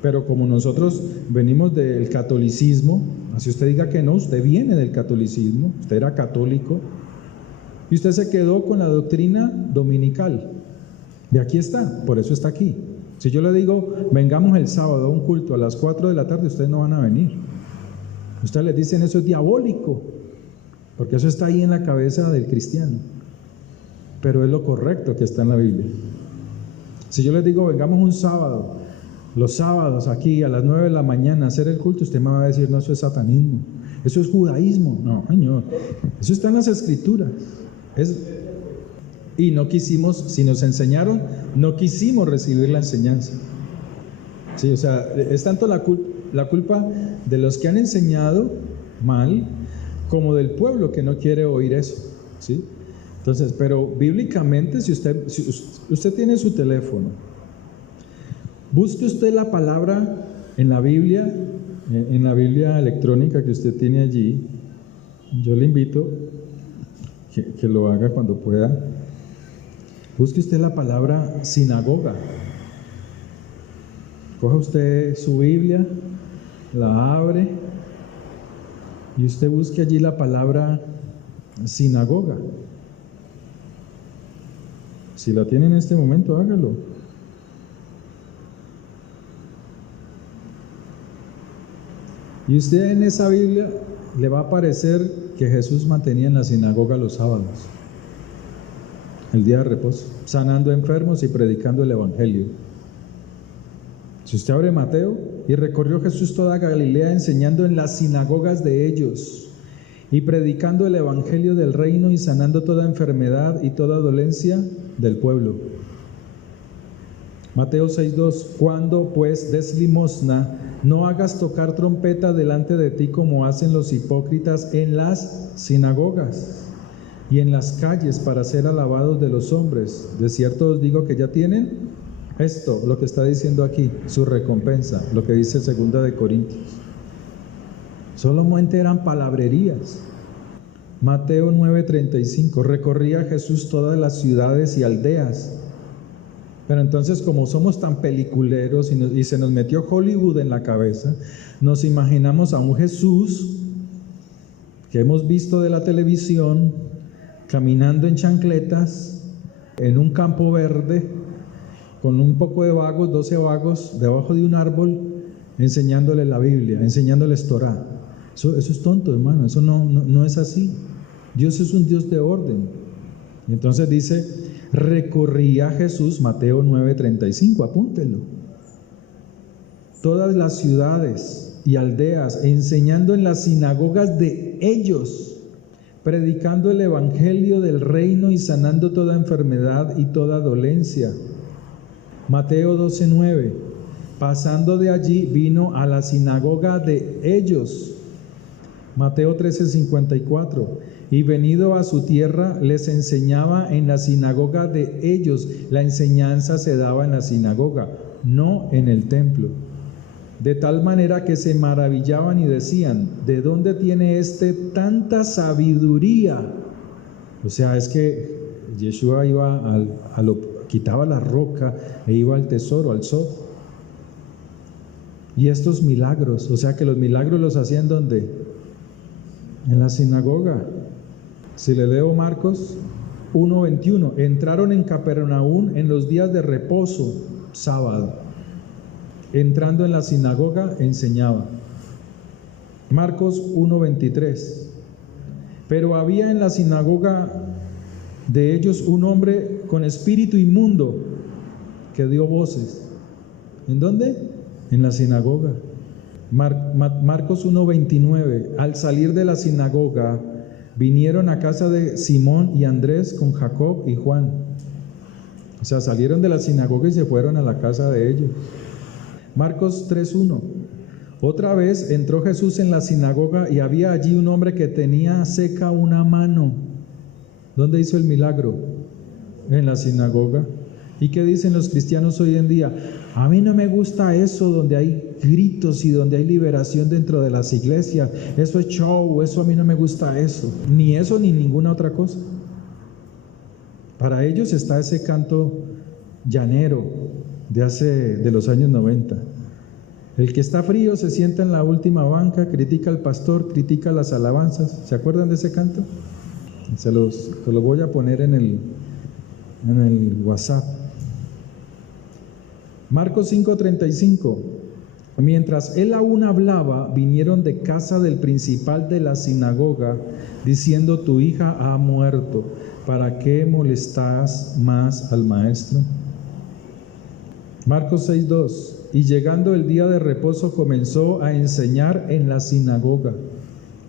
Pero como nosotros venimos del catolicismo, así usted diga que no, usted viene del catolicismo, usted era católico, y usted se quedó con la doctrina dominical. Y aquí está, por eso está aquí. Si yo le digo, vengamos el sábado a un culto a las 4 de la tarde, ustedes no van a venir. Ustedes les dicen, eso es diabólico, porque eso está ahí en la cabeza del cristiano. Pero es lo correcto que está en la Biblia. Si yo les digo, vengamos un sábado, los sábados aquí a las 9 de la mañana a hacer el culto, usted me va a decir, no, eso es satanismo, eso es judaísmo. No, Señor, eso está en las Escrituras. Y no quisimos, si nos enseñaron, no quisimos recibir la enseñanza. Sí, o sea, es tanto la culpa de los que han enseñado mal, como del pueblo que no quiere oír eso, ¿sí? Entonces, pero bíblicamente, si usted tiene su teléfono, busque usted la palabra en la Biblia electrónica que usted tiene allí. Yo le invito que lo haga cuando pueda. Busque usted la palabra sinagoga. Coja usted su Biblia, la abre y usted busque allí la palabra sinagoga. Si la tiene en este momento, hágalo. Y usted en esa Biblia le va a aparecer que Jesús mantenía en la sinagoga los sábados, el día de reposo, sanando enfermos y predicando el evangelio. Si usted abre Mateo, y recorrió Jesús toda Galilea enseñando en las sinagogas de ellos y predicando el evangelio del reino y sanando toda enfermedad y toda dolencia del pueblo. Mateo 6:2, cuando pues des limosna, no hagas tocar trompeta delante de ti como hacen los hipócritas en las sinagogas y en las calles para ser alabados de los hombres. De cierto os digo que ya tienen esto, lo que está diciendo aquí, su recompensa, lo que dice 2 de Corintios. Solamente eran palabrerías. Mateo 9:35, recorría Jesús todas las ciudades y aldeas. Pero entonces, como somos tan peliculeros y se nos metió Hollywood en la cabeza, nos imaginamos a un Jesús que hemos visto de la televisión caminando en chancletas en un campo verde con un poco de vagos, 12 vagos debajo de un árbol, enseñándole la Biblia, enseñándoles Torah. Eso es tonto, hermano, eso no es así. Dios es un Dios de orden. Y entonces dice, recorría Jesús, Mateo 9:35, apúntenlo, todas las ciudades y aldeas, enseñando en las sinagogas de ellos, predicando el evangelio del reino y sanando toda enfermedad y toda dolencia. Mateo 12:9, pasando de allí vino a la sinagoga de ellos. Mateo 13:54, y venido a su tierra les enseñaba en la sinagoga de ellos. La enseñanza se daba en la sinagoga, no en el templo. De tal manera que se maravillaban y decían, ¿de dónde tiene tanta sabiduría? O sea, es que Yeshua iba quitaba la roca e iba al tesoro, al Sod. Y estos milagros, o sea que los milagros los hacían ¿dónde? En la sinagoga. Si le leo Marcos 1:21, entraron en Capernaum en los días de reposo, sábado. Entrando en la sinagoga, enseñaba. Marcos 1:23, pero había en la sinagoga de ellos un hombre con espíritu inmundo que dio voces. ¿En dónde? En la sinagoga. Marcos 1:29, al salir de la sinagoga, vinieron a casa de Simón y Andrés con Jacob y Juan. O sea, salieron de la sinagoga y se fueron a la casa de ellos. Marcos 3:1, otra vez entró Jesús en la sinagoga y había allí un hombre que tenía seca una mano. ¿Dónde hizo el milagro? En la sinagoga. ¿Y qué dicen los cristianos hoy en día? A mí no me gusta eso donde hay gritos y donde hay liberación dentro de las iglesias. Eso es show, eso a mí no me gusta eso. Ni eso ni ninguna otra cosa. Para ellos está ese canto llanero de los años 90. El que está frío se sienta en la última banca, critica al pastor, critica las alabanzas. ¿Se acuerdan de ese canto? Se los voy a poner en el WhatsApp. Marcos 5:35, mientras él aún hablaba, vinieron de casa del principal de la sinagoga, diciendo: tu hija ha muerto, ¿para qué molestas más al maestro? Marcos 6:2, y llegando el día de reposo comenzó a enseñar en la sinagoga.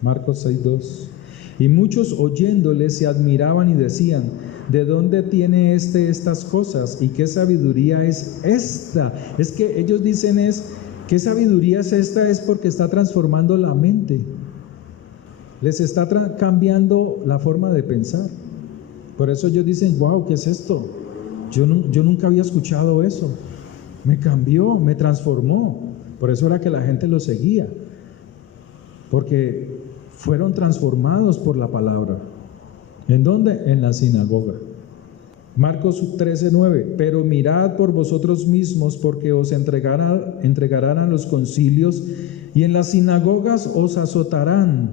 Marcos 6:2, y muchos oyéndole se admiraban y decían: ¿de dónde tiene estas cosas? ¿Y qué sabiduría es esta? Es que ellos dicen ¿qué sabiduría es esta? Es porque está transformando la mente. Les está cambiando la forma de pensar. Por eso ellos dicen: wow, ¿qué es esto? Yo nunca había escuchado eso. Me cambió, me transformó. Por eso era que la gente lo seguía. Porque fueron transformados por la palabra. ¿En dónde? En la sinagoga. Marcos 13:9, pero mirad por vosotros mismos, porque os entregarán a los concilios y en las sinagogas os azotarán.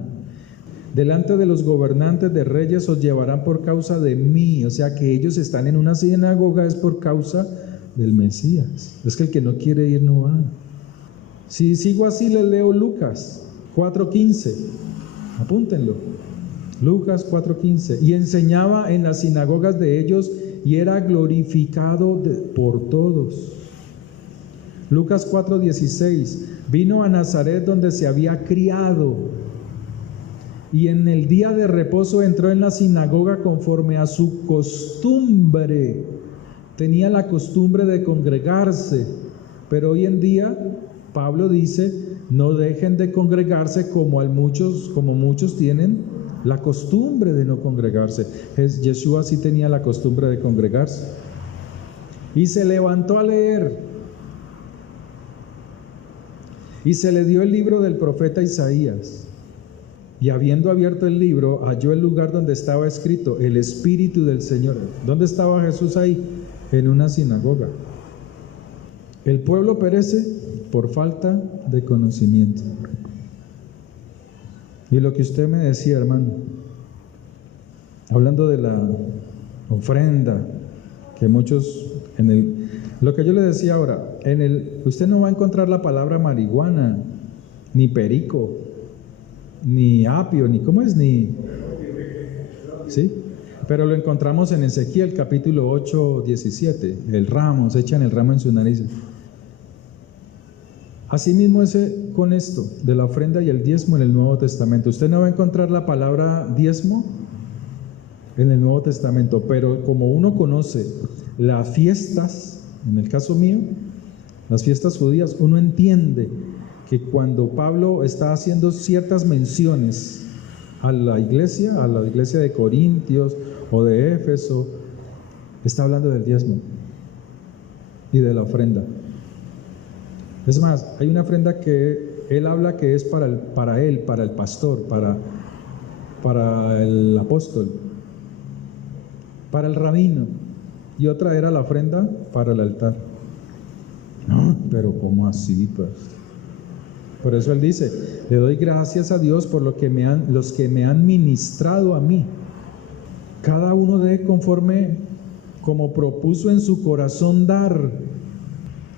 Delante de los gobernantes de reyes os llevarán por causa de mí. O sea que ellos están en una sinagoga es por causa del Mesías. Es que el que no quiere ir no va. Si sigo así, les leo Lucas 4:15. Apúntenlo. Lucas 4:15, y enseñaba en las sinagogas de ellos y era glorificado por todos. Lucas 4:16, vino a Nazaret donde se había criado y en el día de reposo entró en la sinagoga conforme a su costumbre. Tenía la costumbre de congregarse, pero hoy en día Pablo dice: no dejen de congregarse como muchos tienen la costumbre de no congregarse. Yeshua sí tenía la costumbre de congregarse. Y se levantó a leer. Y se le dio el libro del profeta Isaías. Y habiendo abierto el libro, halló el lugar donde estaba escrito: el Espíritu del Señor. ¿Dónde estaba Jesús ahí? En una sinagoga. El pueblo perece por falta de conocimiento. Y lo que usted me decía, hermano, hablando de la ofrenda, que muchos lo que yo le decía ahora, usted no va a encontrar la palabra marihuana, ni perico, ni apio, ni ¿cómo es? ¿Sí? Pero lo encontramos en Ezequiel capítulo 8:17, el ramo, se echan el ramo en sus narices. Asimismo con esto de la ofrenda y el diezmo en el Nuevo Testamento. Usted no va a encontrar la palabra diezmo en el Nuevo Testamento, pero como uno conoce las fiestas, en el caso mío, las fiestas judías, uno entiende que cuando Pablo está haciendo ciertas menciones a la iglesia de Corintios o de Éfeso, está hablando del diezmo y de la ofrenda. Es más, hay una ofrenda que él habla que es para el pastor, para el apóstol. para el rabino, y otra era la ofrenda para el altar. No, pero ¿cómo así, pues? Por eso él dice, le doy gracias a Dios por los que me han ministrado a mí. Cada uno dé conforme como propuso en su corazón dar.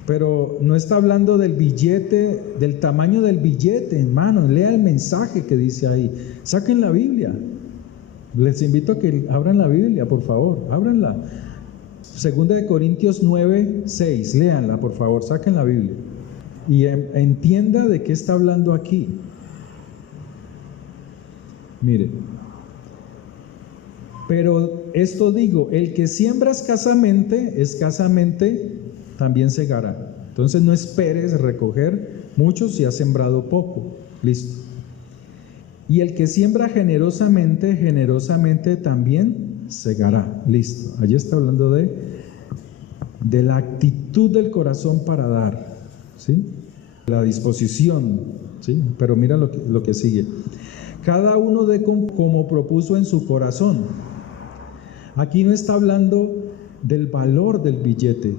Pero no está hablando del billete, del tamaño del billete, hermano. Lea el mensaje que dice ahí. Saquen la Biblia. Les invito a que abran la Biblia, por favor. Ábranla. 2 Corintios 9, 6. Léanla, por favor. Saquen la Biblia. Y entienda de qué está hablando aquí. Mire. Pero esto digo, el que siembra escasamente también segará. Entonces no esperes recoger mucho si has sembrado poco. Listo. Y el que siembra generosamente también segará. Listo. Allí está hablando de la actitud del corazón para dar, ¿sí? La disposición, ¿sí? Pero mira lo que sigue. Cada uno dé como propuso en su corazón. Aquí no está hablando del valor del billete.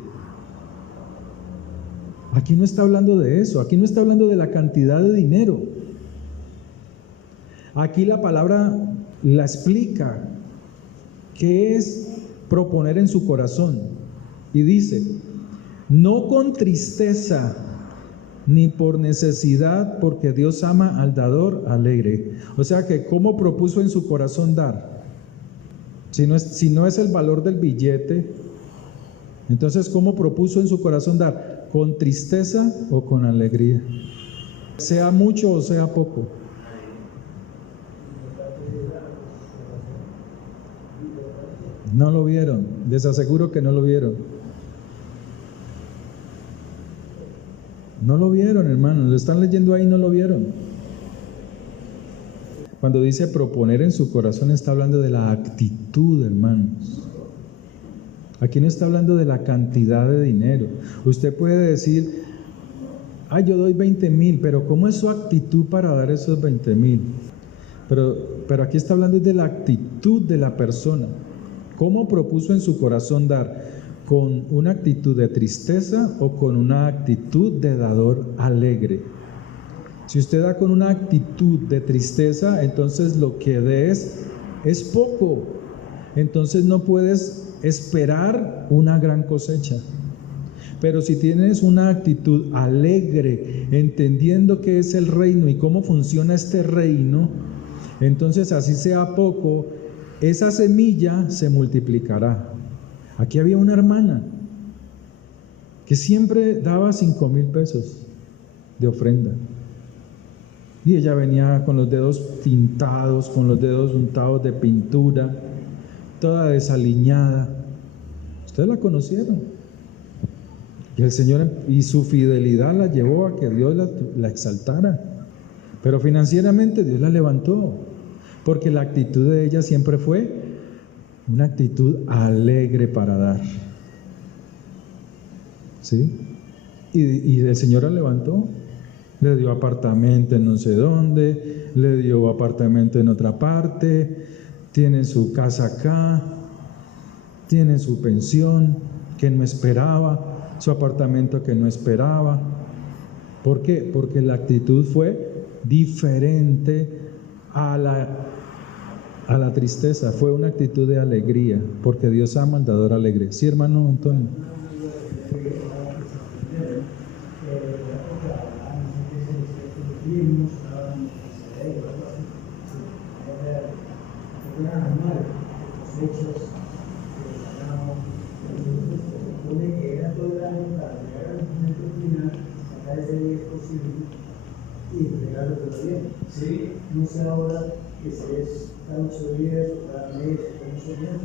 Aquí no está hablando de eso. Aquí no está hablando de la cantidad de dinero. Aquí la palabra la explica. ¿Qué es proponer en su corazón? Y dice, no con tristeza ni por necesidad, porque Dios ama al dador alegre. O sea que, ¿cómo propuso en su corazón dar? Si no es el valor del billete, entonces, ¿cómo propuso en su corazón dar? ¿Con tristeza o con alegría? Sea mucho o sea poco. No lo vieron, les aseguro que no lo vieron. No lo vieron, hermanos, lo están leyendo ahí, no lo vieron. Cuando dice proponer en su corazón, está hablando de la actitud, hermanos. Aquí no está hablando de la cantidad de dinero. Usted puede decir, yo doy 20,000, pero ¿cómo es su actitud para dar esos 20,000? Pero aquí está hablando de la actitud de la persona. ¿Cómo propuso en su corazón dar? ¿Con una actitud de tristeza o con una actitud de dador alegre? Si usted da con una actitud de tristeza, entonces lo que des es poco. Entonces no puedes esperar una gran cosecha. Pero si tienes una actitud alegre, entendiendo qué es el reino y cómo funciona este reino, entonces así sea poco, esa semilla se multiplicará. Aquí había una hermana que siempre daba 5,000 pesos de ofrenda. Y ella venía con los dedos tintados, con los dedos untados de pintura, toda desaliñada. Ustedes la conocieron. Y el Señor y su fidelidad la llevó a que Dios la exaltara. Pero financieramente Dios la levantó, porque la actitud de ella siempre fue una actitud alegre para dar. ¿Sí? Y el Señor la levantó. Le dio apartamento en no sé dónde, le dio apartamento en otra parte, tiene su casa acá, tiene su pensión que no esperaba, su apartamento que no esperaba. ¿Por qué? Porque la actitud fue diferente a la tristeza, fue una actitud de alegría, porque Dios ama al dador alegre. ¿Sí, hermano Antonio? Sí, no sé ahora que se es cada 8 días o cada mes, como se llama.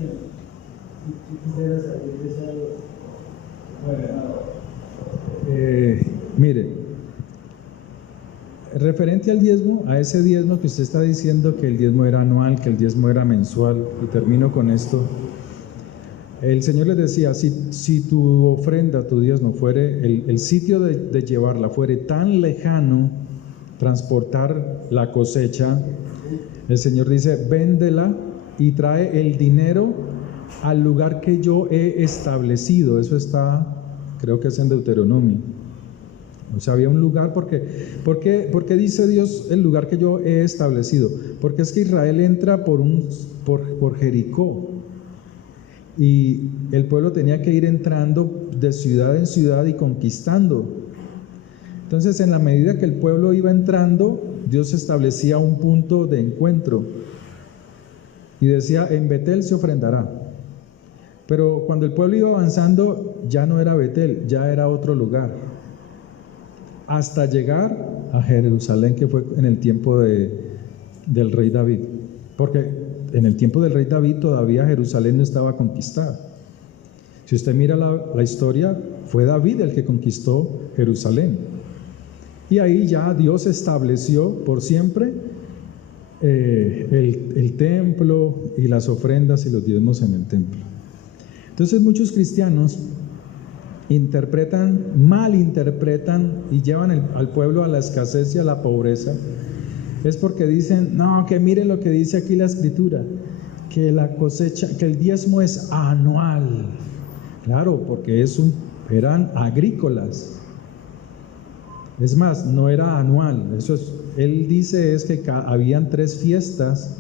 Si quisiera salir de esa. Mire, referente al diezmo, a ese diezmo que usted está diciendo que el diezmo era anual, que el diezmo era mensual, y termino con esto. El Señor les decía, si tu ofrenda, tu diezmo, fuere el sitio de llevarla fuere tan lejano, transportar la cosecha, el Señor dice, véndela y trae el dinero al lugar que yo he establecido. Eso está, creo que es en Deuteronomio. O sea, había un lugar, ¿por qué dice Dios el lugar que yo he establecido? Porque es que Israel entra por Jericó, y el pueblo tenía que ir entrando de ciudad en ciudad y conquistando. Entonces, en la medida que el pueblo iba entrando, Dios establecía un punto de encuentro y decía: en Betel se ofrendará. Pero cuando el pueblo iba avanzando, ya no era Betel, ya era otro lugar, hasta llegar a Jerusalén, que fue en el tiempo del rey David. Porque en el tiempo del rey David todavía Jerusalén no estaba conquistada. Si usted mira la historia, fue David el que conquistó Jerusalén. Y ahí ya Dios estableció por siempre el templo y las ofrendas y los diezmos en el templo. Entonces muchos cristianos malinterpretan y llevan al pueblo a la escasez y a la pobreza. Es porque dicen: no, que mire lo que dice aquí la Escritura, que la cosecha, que el diezmo es anual. Claro, porque eran agrícolas. Es más, no era anual. Él dice es que habían 3 fiestas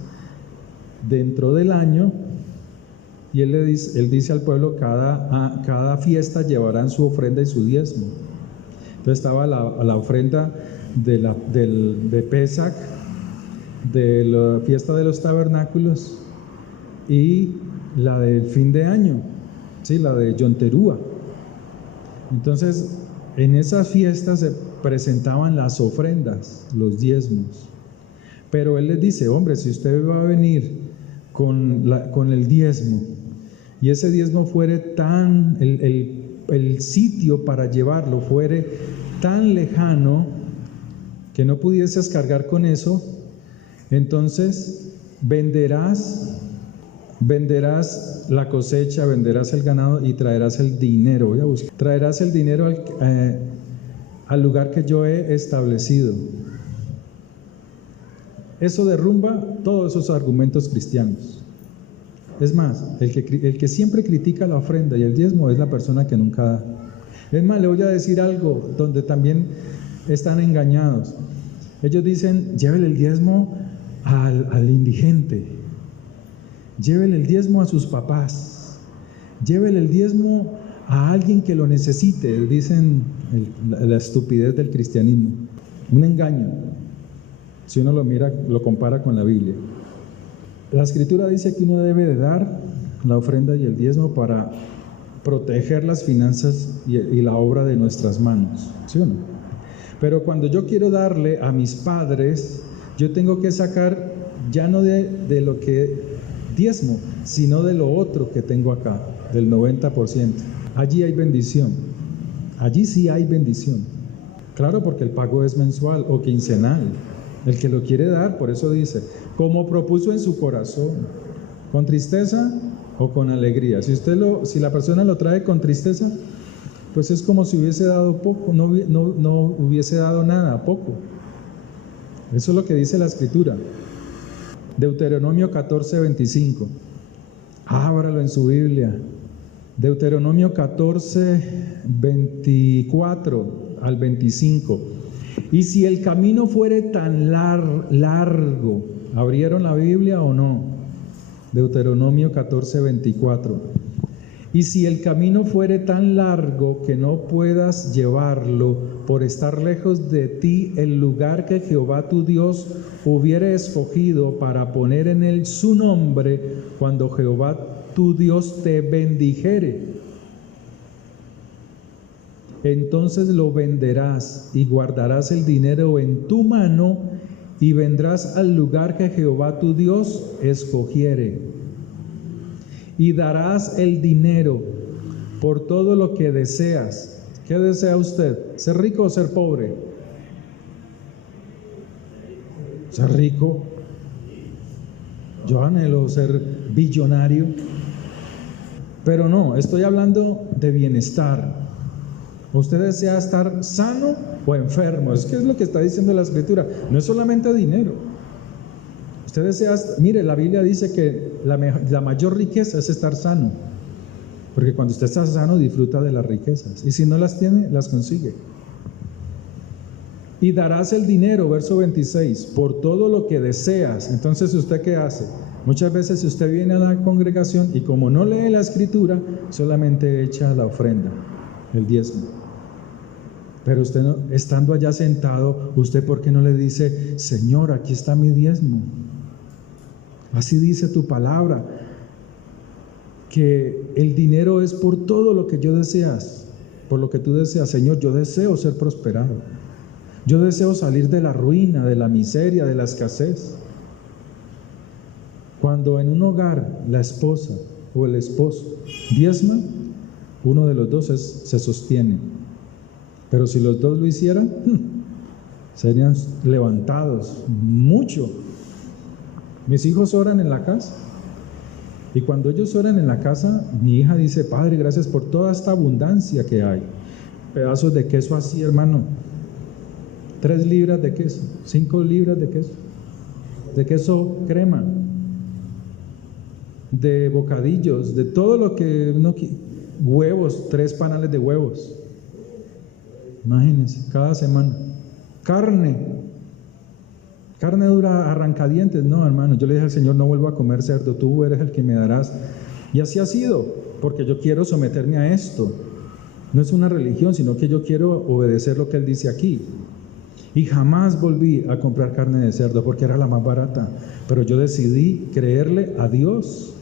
dentro del año, y él dice al pueblo: cada fiesta llevarán su ofrenda y su diezmo. Entonces estaba la ofrenda de Pesach, de la fiesta de los tabernáculos, y la del fin de año, ¿sí? La de Yom Teruah. Entonces, en esas fiestas se presentaban las ofrendas, los diezmos. Pero él les dice: hombre, si usted va a venir con el diezmo, y ese diezmo fuere el sitio para llevarlo fuere tan lejano que no pudieses cargar con eso, entonces venderás la cosecha, venderás el ganado y traerás el dinero. Voy a buscar. Traerás el dinero al lugar que yo he establecido. Eso derrumba todos esos argumentos cristianos. Es más, el que siempre critica la ofrenda y el diezmo es la persona que nunca da. Es más, le voy a decir algo donde también están engañados. Ellos dicen: llévele el diezmo al indigente, llévele el diezmo a sus papás, llévele el diezmo a alguien que lo necesite. Dicen la estupidez del cristianismo, un engaño. Si uno lo mira, lo compara con la Biblia. La Escritura dice que uno debe de dar la ofrenda y el diezmo para proteger las finanzas y la obra de nuestras manos, ¿sí o no? Pero cuando yo quiero darle a mis padres, yo tengo que sacar ya no de lo que diezmo, sino de lo otro que tengo acá, del 90%. Allí hay bendición, allí sí hay bendición. Claro, porque el pago es mensual o quincenal. El que lo quiere dar, por eso dice: como propuso en su corazón, con tristeza o con alegría. Si la persona lo trae con tristeza, pues es como si hubiese dado poco, no hubiese dado nada, poco. Eso es lo que dice la Escritura. Deuteronomio 14:25. Ábralo en su Biblia. Deuteronomio 14:24 al 25. Y si el camino fuere tan largo, ¿abrieron la Biblia o no? Deuteronomio 14:24. Y si el camino fuere tan largo que no puedas llevarlo por estar lejos de ti el lugar que Jehová tu Dios hubiere escogido para poner en él su nombre, cuando Jehová tu Dios te bendijere, entonces lo venderás y guardarás el dinero en tu mano y vendrás al lugar que Jehová tu Dios escogiere. Y darás el dinero por todo lo que deseas. ¿Qué desea usted? ¿Ser rico o ser pobre? Ser rico. Yo anhelo ser billonario. Pero no, estoy hablando de bienestar. ¿Usted desea estar sano o enfermo? Es que es lo que está diciendo la Escritura. No es solamente dinero. Usted desea, mire, la Biblia dice que la mayor riqueza es estar sano, porque cuando usted está sano disfruta de las riquezas, y si no las tiene, las consigue. Y darás el dinero, verso 26, por todo lo que deseas. Entonces, ¿usted qué hace? Muchas veces usted viene a la congregación y como no lee la escritura, solamente echa la ofrenda, el diezmo. Pero usted, no, estando allá sentado, ¿usted por qué no le dice, Señor, aquí está mi diezmo? Así dice tu palabra, que el dinero es por todo lo que yo deseas, por lo que tú deseas. Señor, yo deseo ser prosperado. Yo deseo salir de la ruina, de la miseria, de la escasez. Cuando en un hogar la esposa o el esposo diezma, uno de los dos se sostiene. Pero si los dos lo hicieran, serían levantados mucho. Mis hijos oran en la casa. Y cuando ellos oran en la casa, mi hija dice, Padre, gracias por toda esta abundancia que hay. Pedazos de queso así, hermano. 3 libras de queso, 5 libras de queso crema, de bocadillos, de todo lo que uno quiere, huevos, 3 panales de huevos, imagínense, cada semana, carne dura arrancadientes, no hermano, yo le dije al Señor, no vuelvo a comer cerdo, tú eres el que me darás, y así ha sido, porque yo quiero someterme a esto, no es una religión, sino que yo quiero obedecer lo que Él dice aquí. Y jamás volví a comprar carne de cerdo porque era la más barata. Pero yo decidí creerle a Dios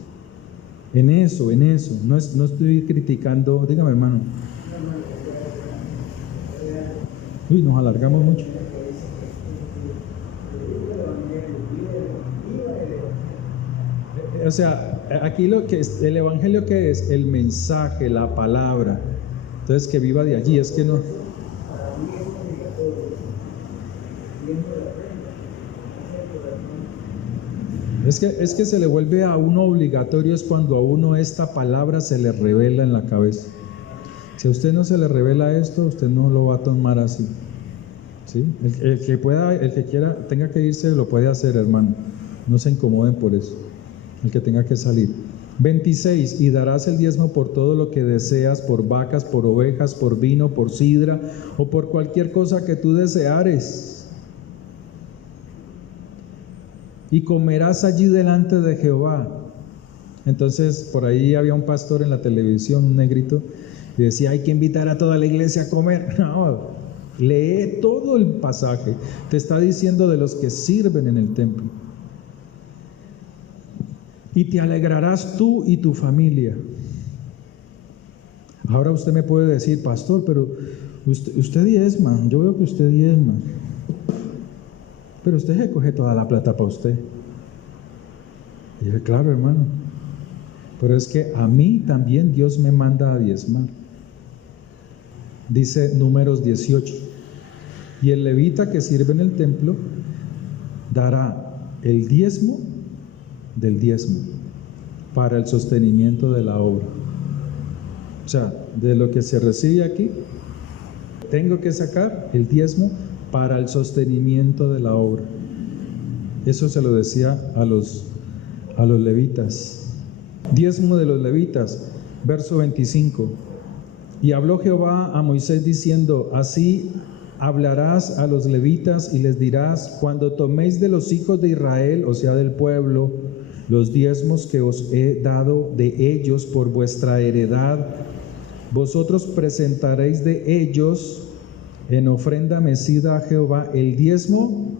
en eso. No estoy criticando. Dígame, hermano. Uy, nos alargamos mucho. O sea, aquí lo que es el evangelio, que es el mensaje, la palabra. Entonces, que viva de allí. Es que no. Es que se le vuelve a uno obligatorio, es cuando a uno esta palabra se le revela en la cabeza. Si a usted no se le revela esto, usted no lo va a tomar así, ¿sí? El que pueda, el que quiera, tenga que irse, lo puede hacer, hermano. No se incomoden por eso. El que tenga que salir. 26, y darás el diezmo por todo lo que deseas, por vacas, por ovejas, por vino, por sidra, o por cualquier cosa que tú deseares. Y comerás allí delante de Jehová. Entonces, por ahí había un pastor en la televisión, un negrito, y decía, hay que invitar a toda la iglesia a comer. No, lee todo el pasaje. Te está diciendo de los que sirven en el templo. Y te alegrarás tú y tu familia. Ahora usted me puede decir, pastor, pero usted diezma, yo veo que usted diezma. Pero usted se coge toda la plata para usted. Y yo, claro, hermano, pero es que a mí también Dios me manda a diezmar. Dice Números 18, y el levita que sirve en el templo dará el diezmo del diezmo para el sostenimiento de la obra. O sea, de lo que se recibe aquí, tengo que sacar el diezmo para el sostenimiento de la obra. Eso se lo decía a los levitas. Diezmo de los levitas, verso 25. Y habló Jehová a Moisés diciendo, así hablarás a los levitas y les dirás, cuando toméis de los hijos de Israel, o sea del pueblo, los diezmos que os he dado de ellos por vuestra heredad, vosotros presentaréis de ellos en ofrenda mecida a Jehová el diezmo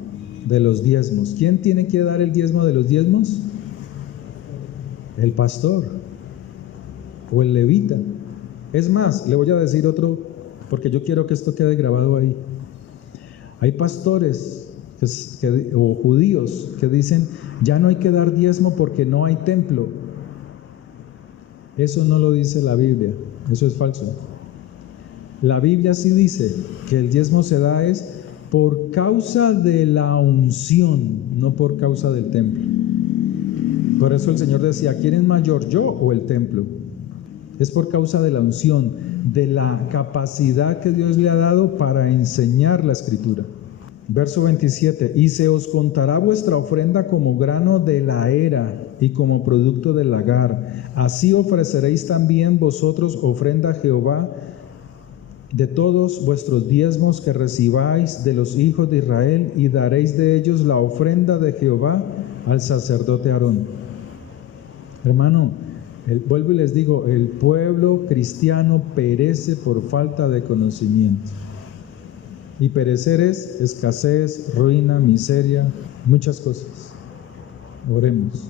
de los diezmos. ¿Quién tiene que dar el diezmo de los diezmos? El pastor o el levita. Es más, le voy a decir otro, porque yo quiero que esto quede grabado ahí. Hay pastores o judíos que dicen, ya no hay que dar diezmo porque no hay templo. Eso no lo dice la Biblia, eso es falso. La Biblia sí dice que el diezmo se da es por causa de la unción, no por causa del templo. Por eso el Señor decía, ¿quién es mayor, yo o el templo? Es por causa de la unción, de la capacidad que Dios le ha dado para enseñar la Escritura. Verso 27, y se os contará vuestra ofrenda como grano de la era y como producto del lagar. Así ofreceréis también vosotros ofrenda a Jehová de todos vuestros diezmos que recibáis de los hijos de Israel, y daréis de ellos la ofrenda de Jehová al sacerdote Aarón. Hermano, vuelvo y les digo, el pueblo cristiano perece por falta de conocimiento. Y perecer es escasez, ruina, miseria, muchas cosas. Oremos.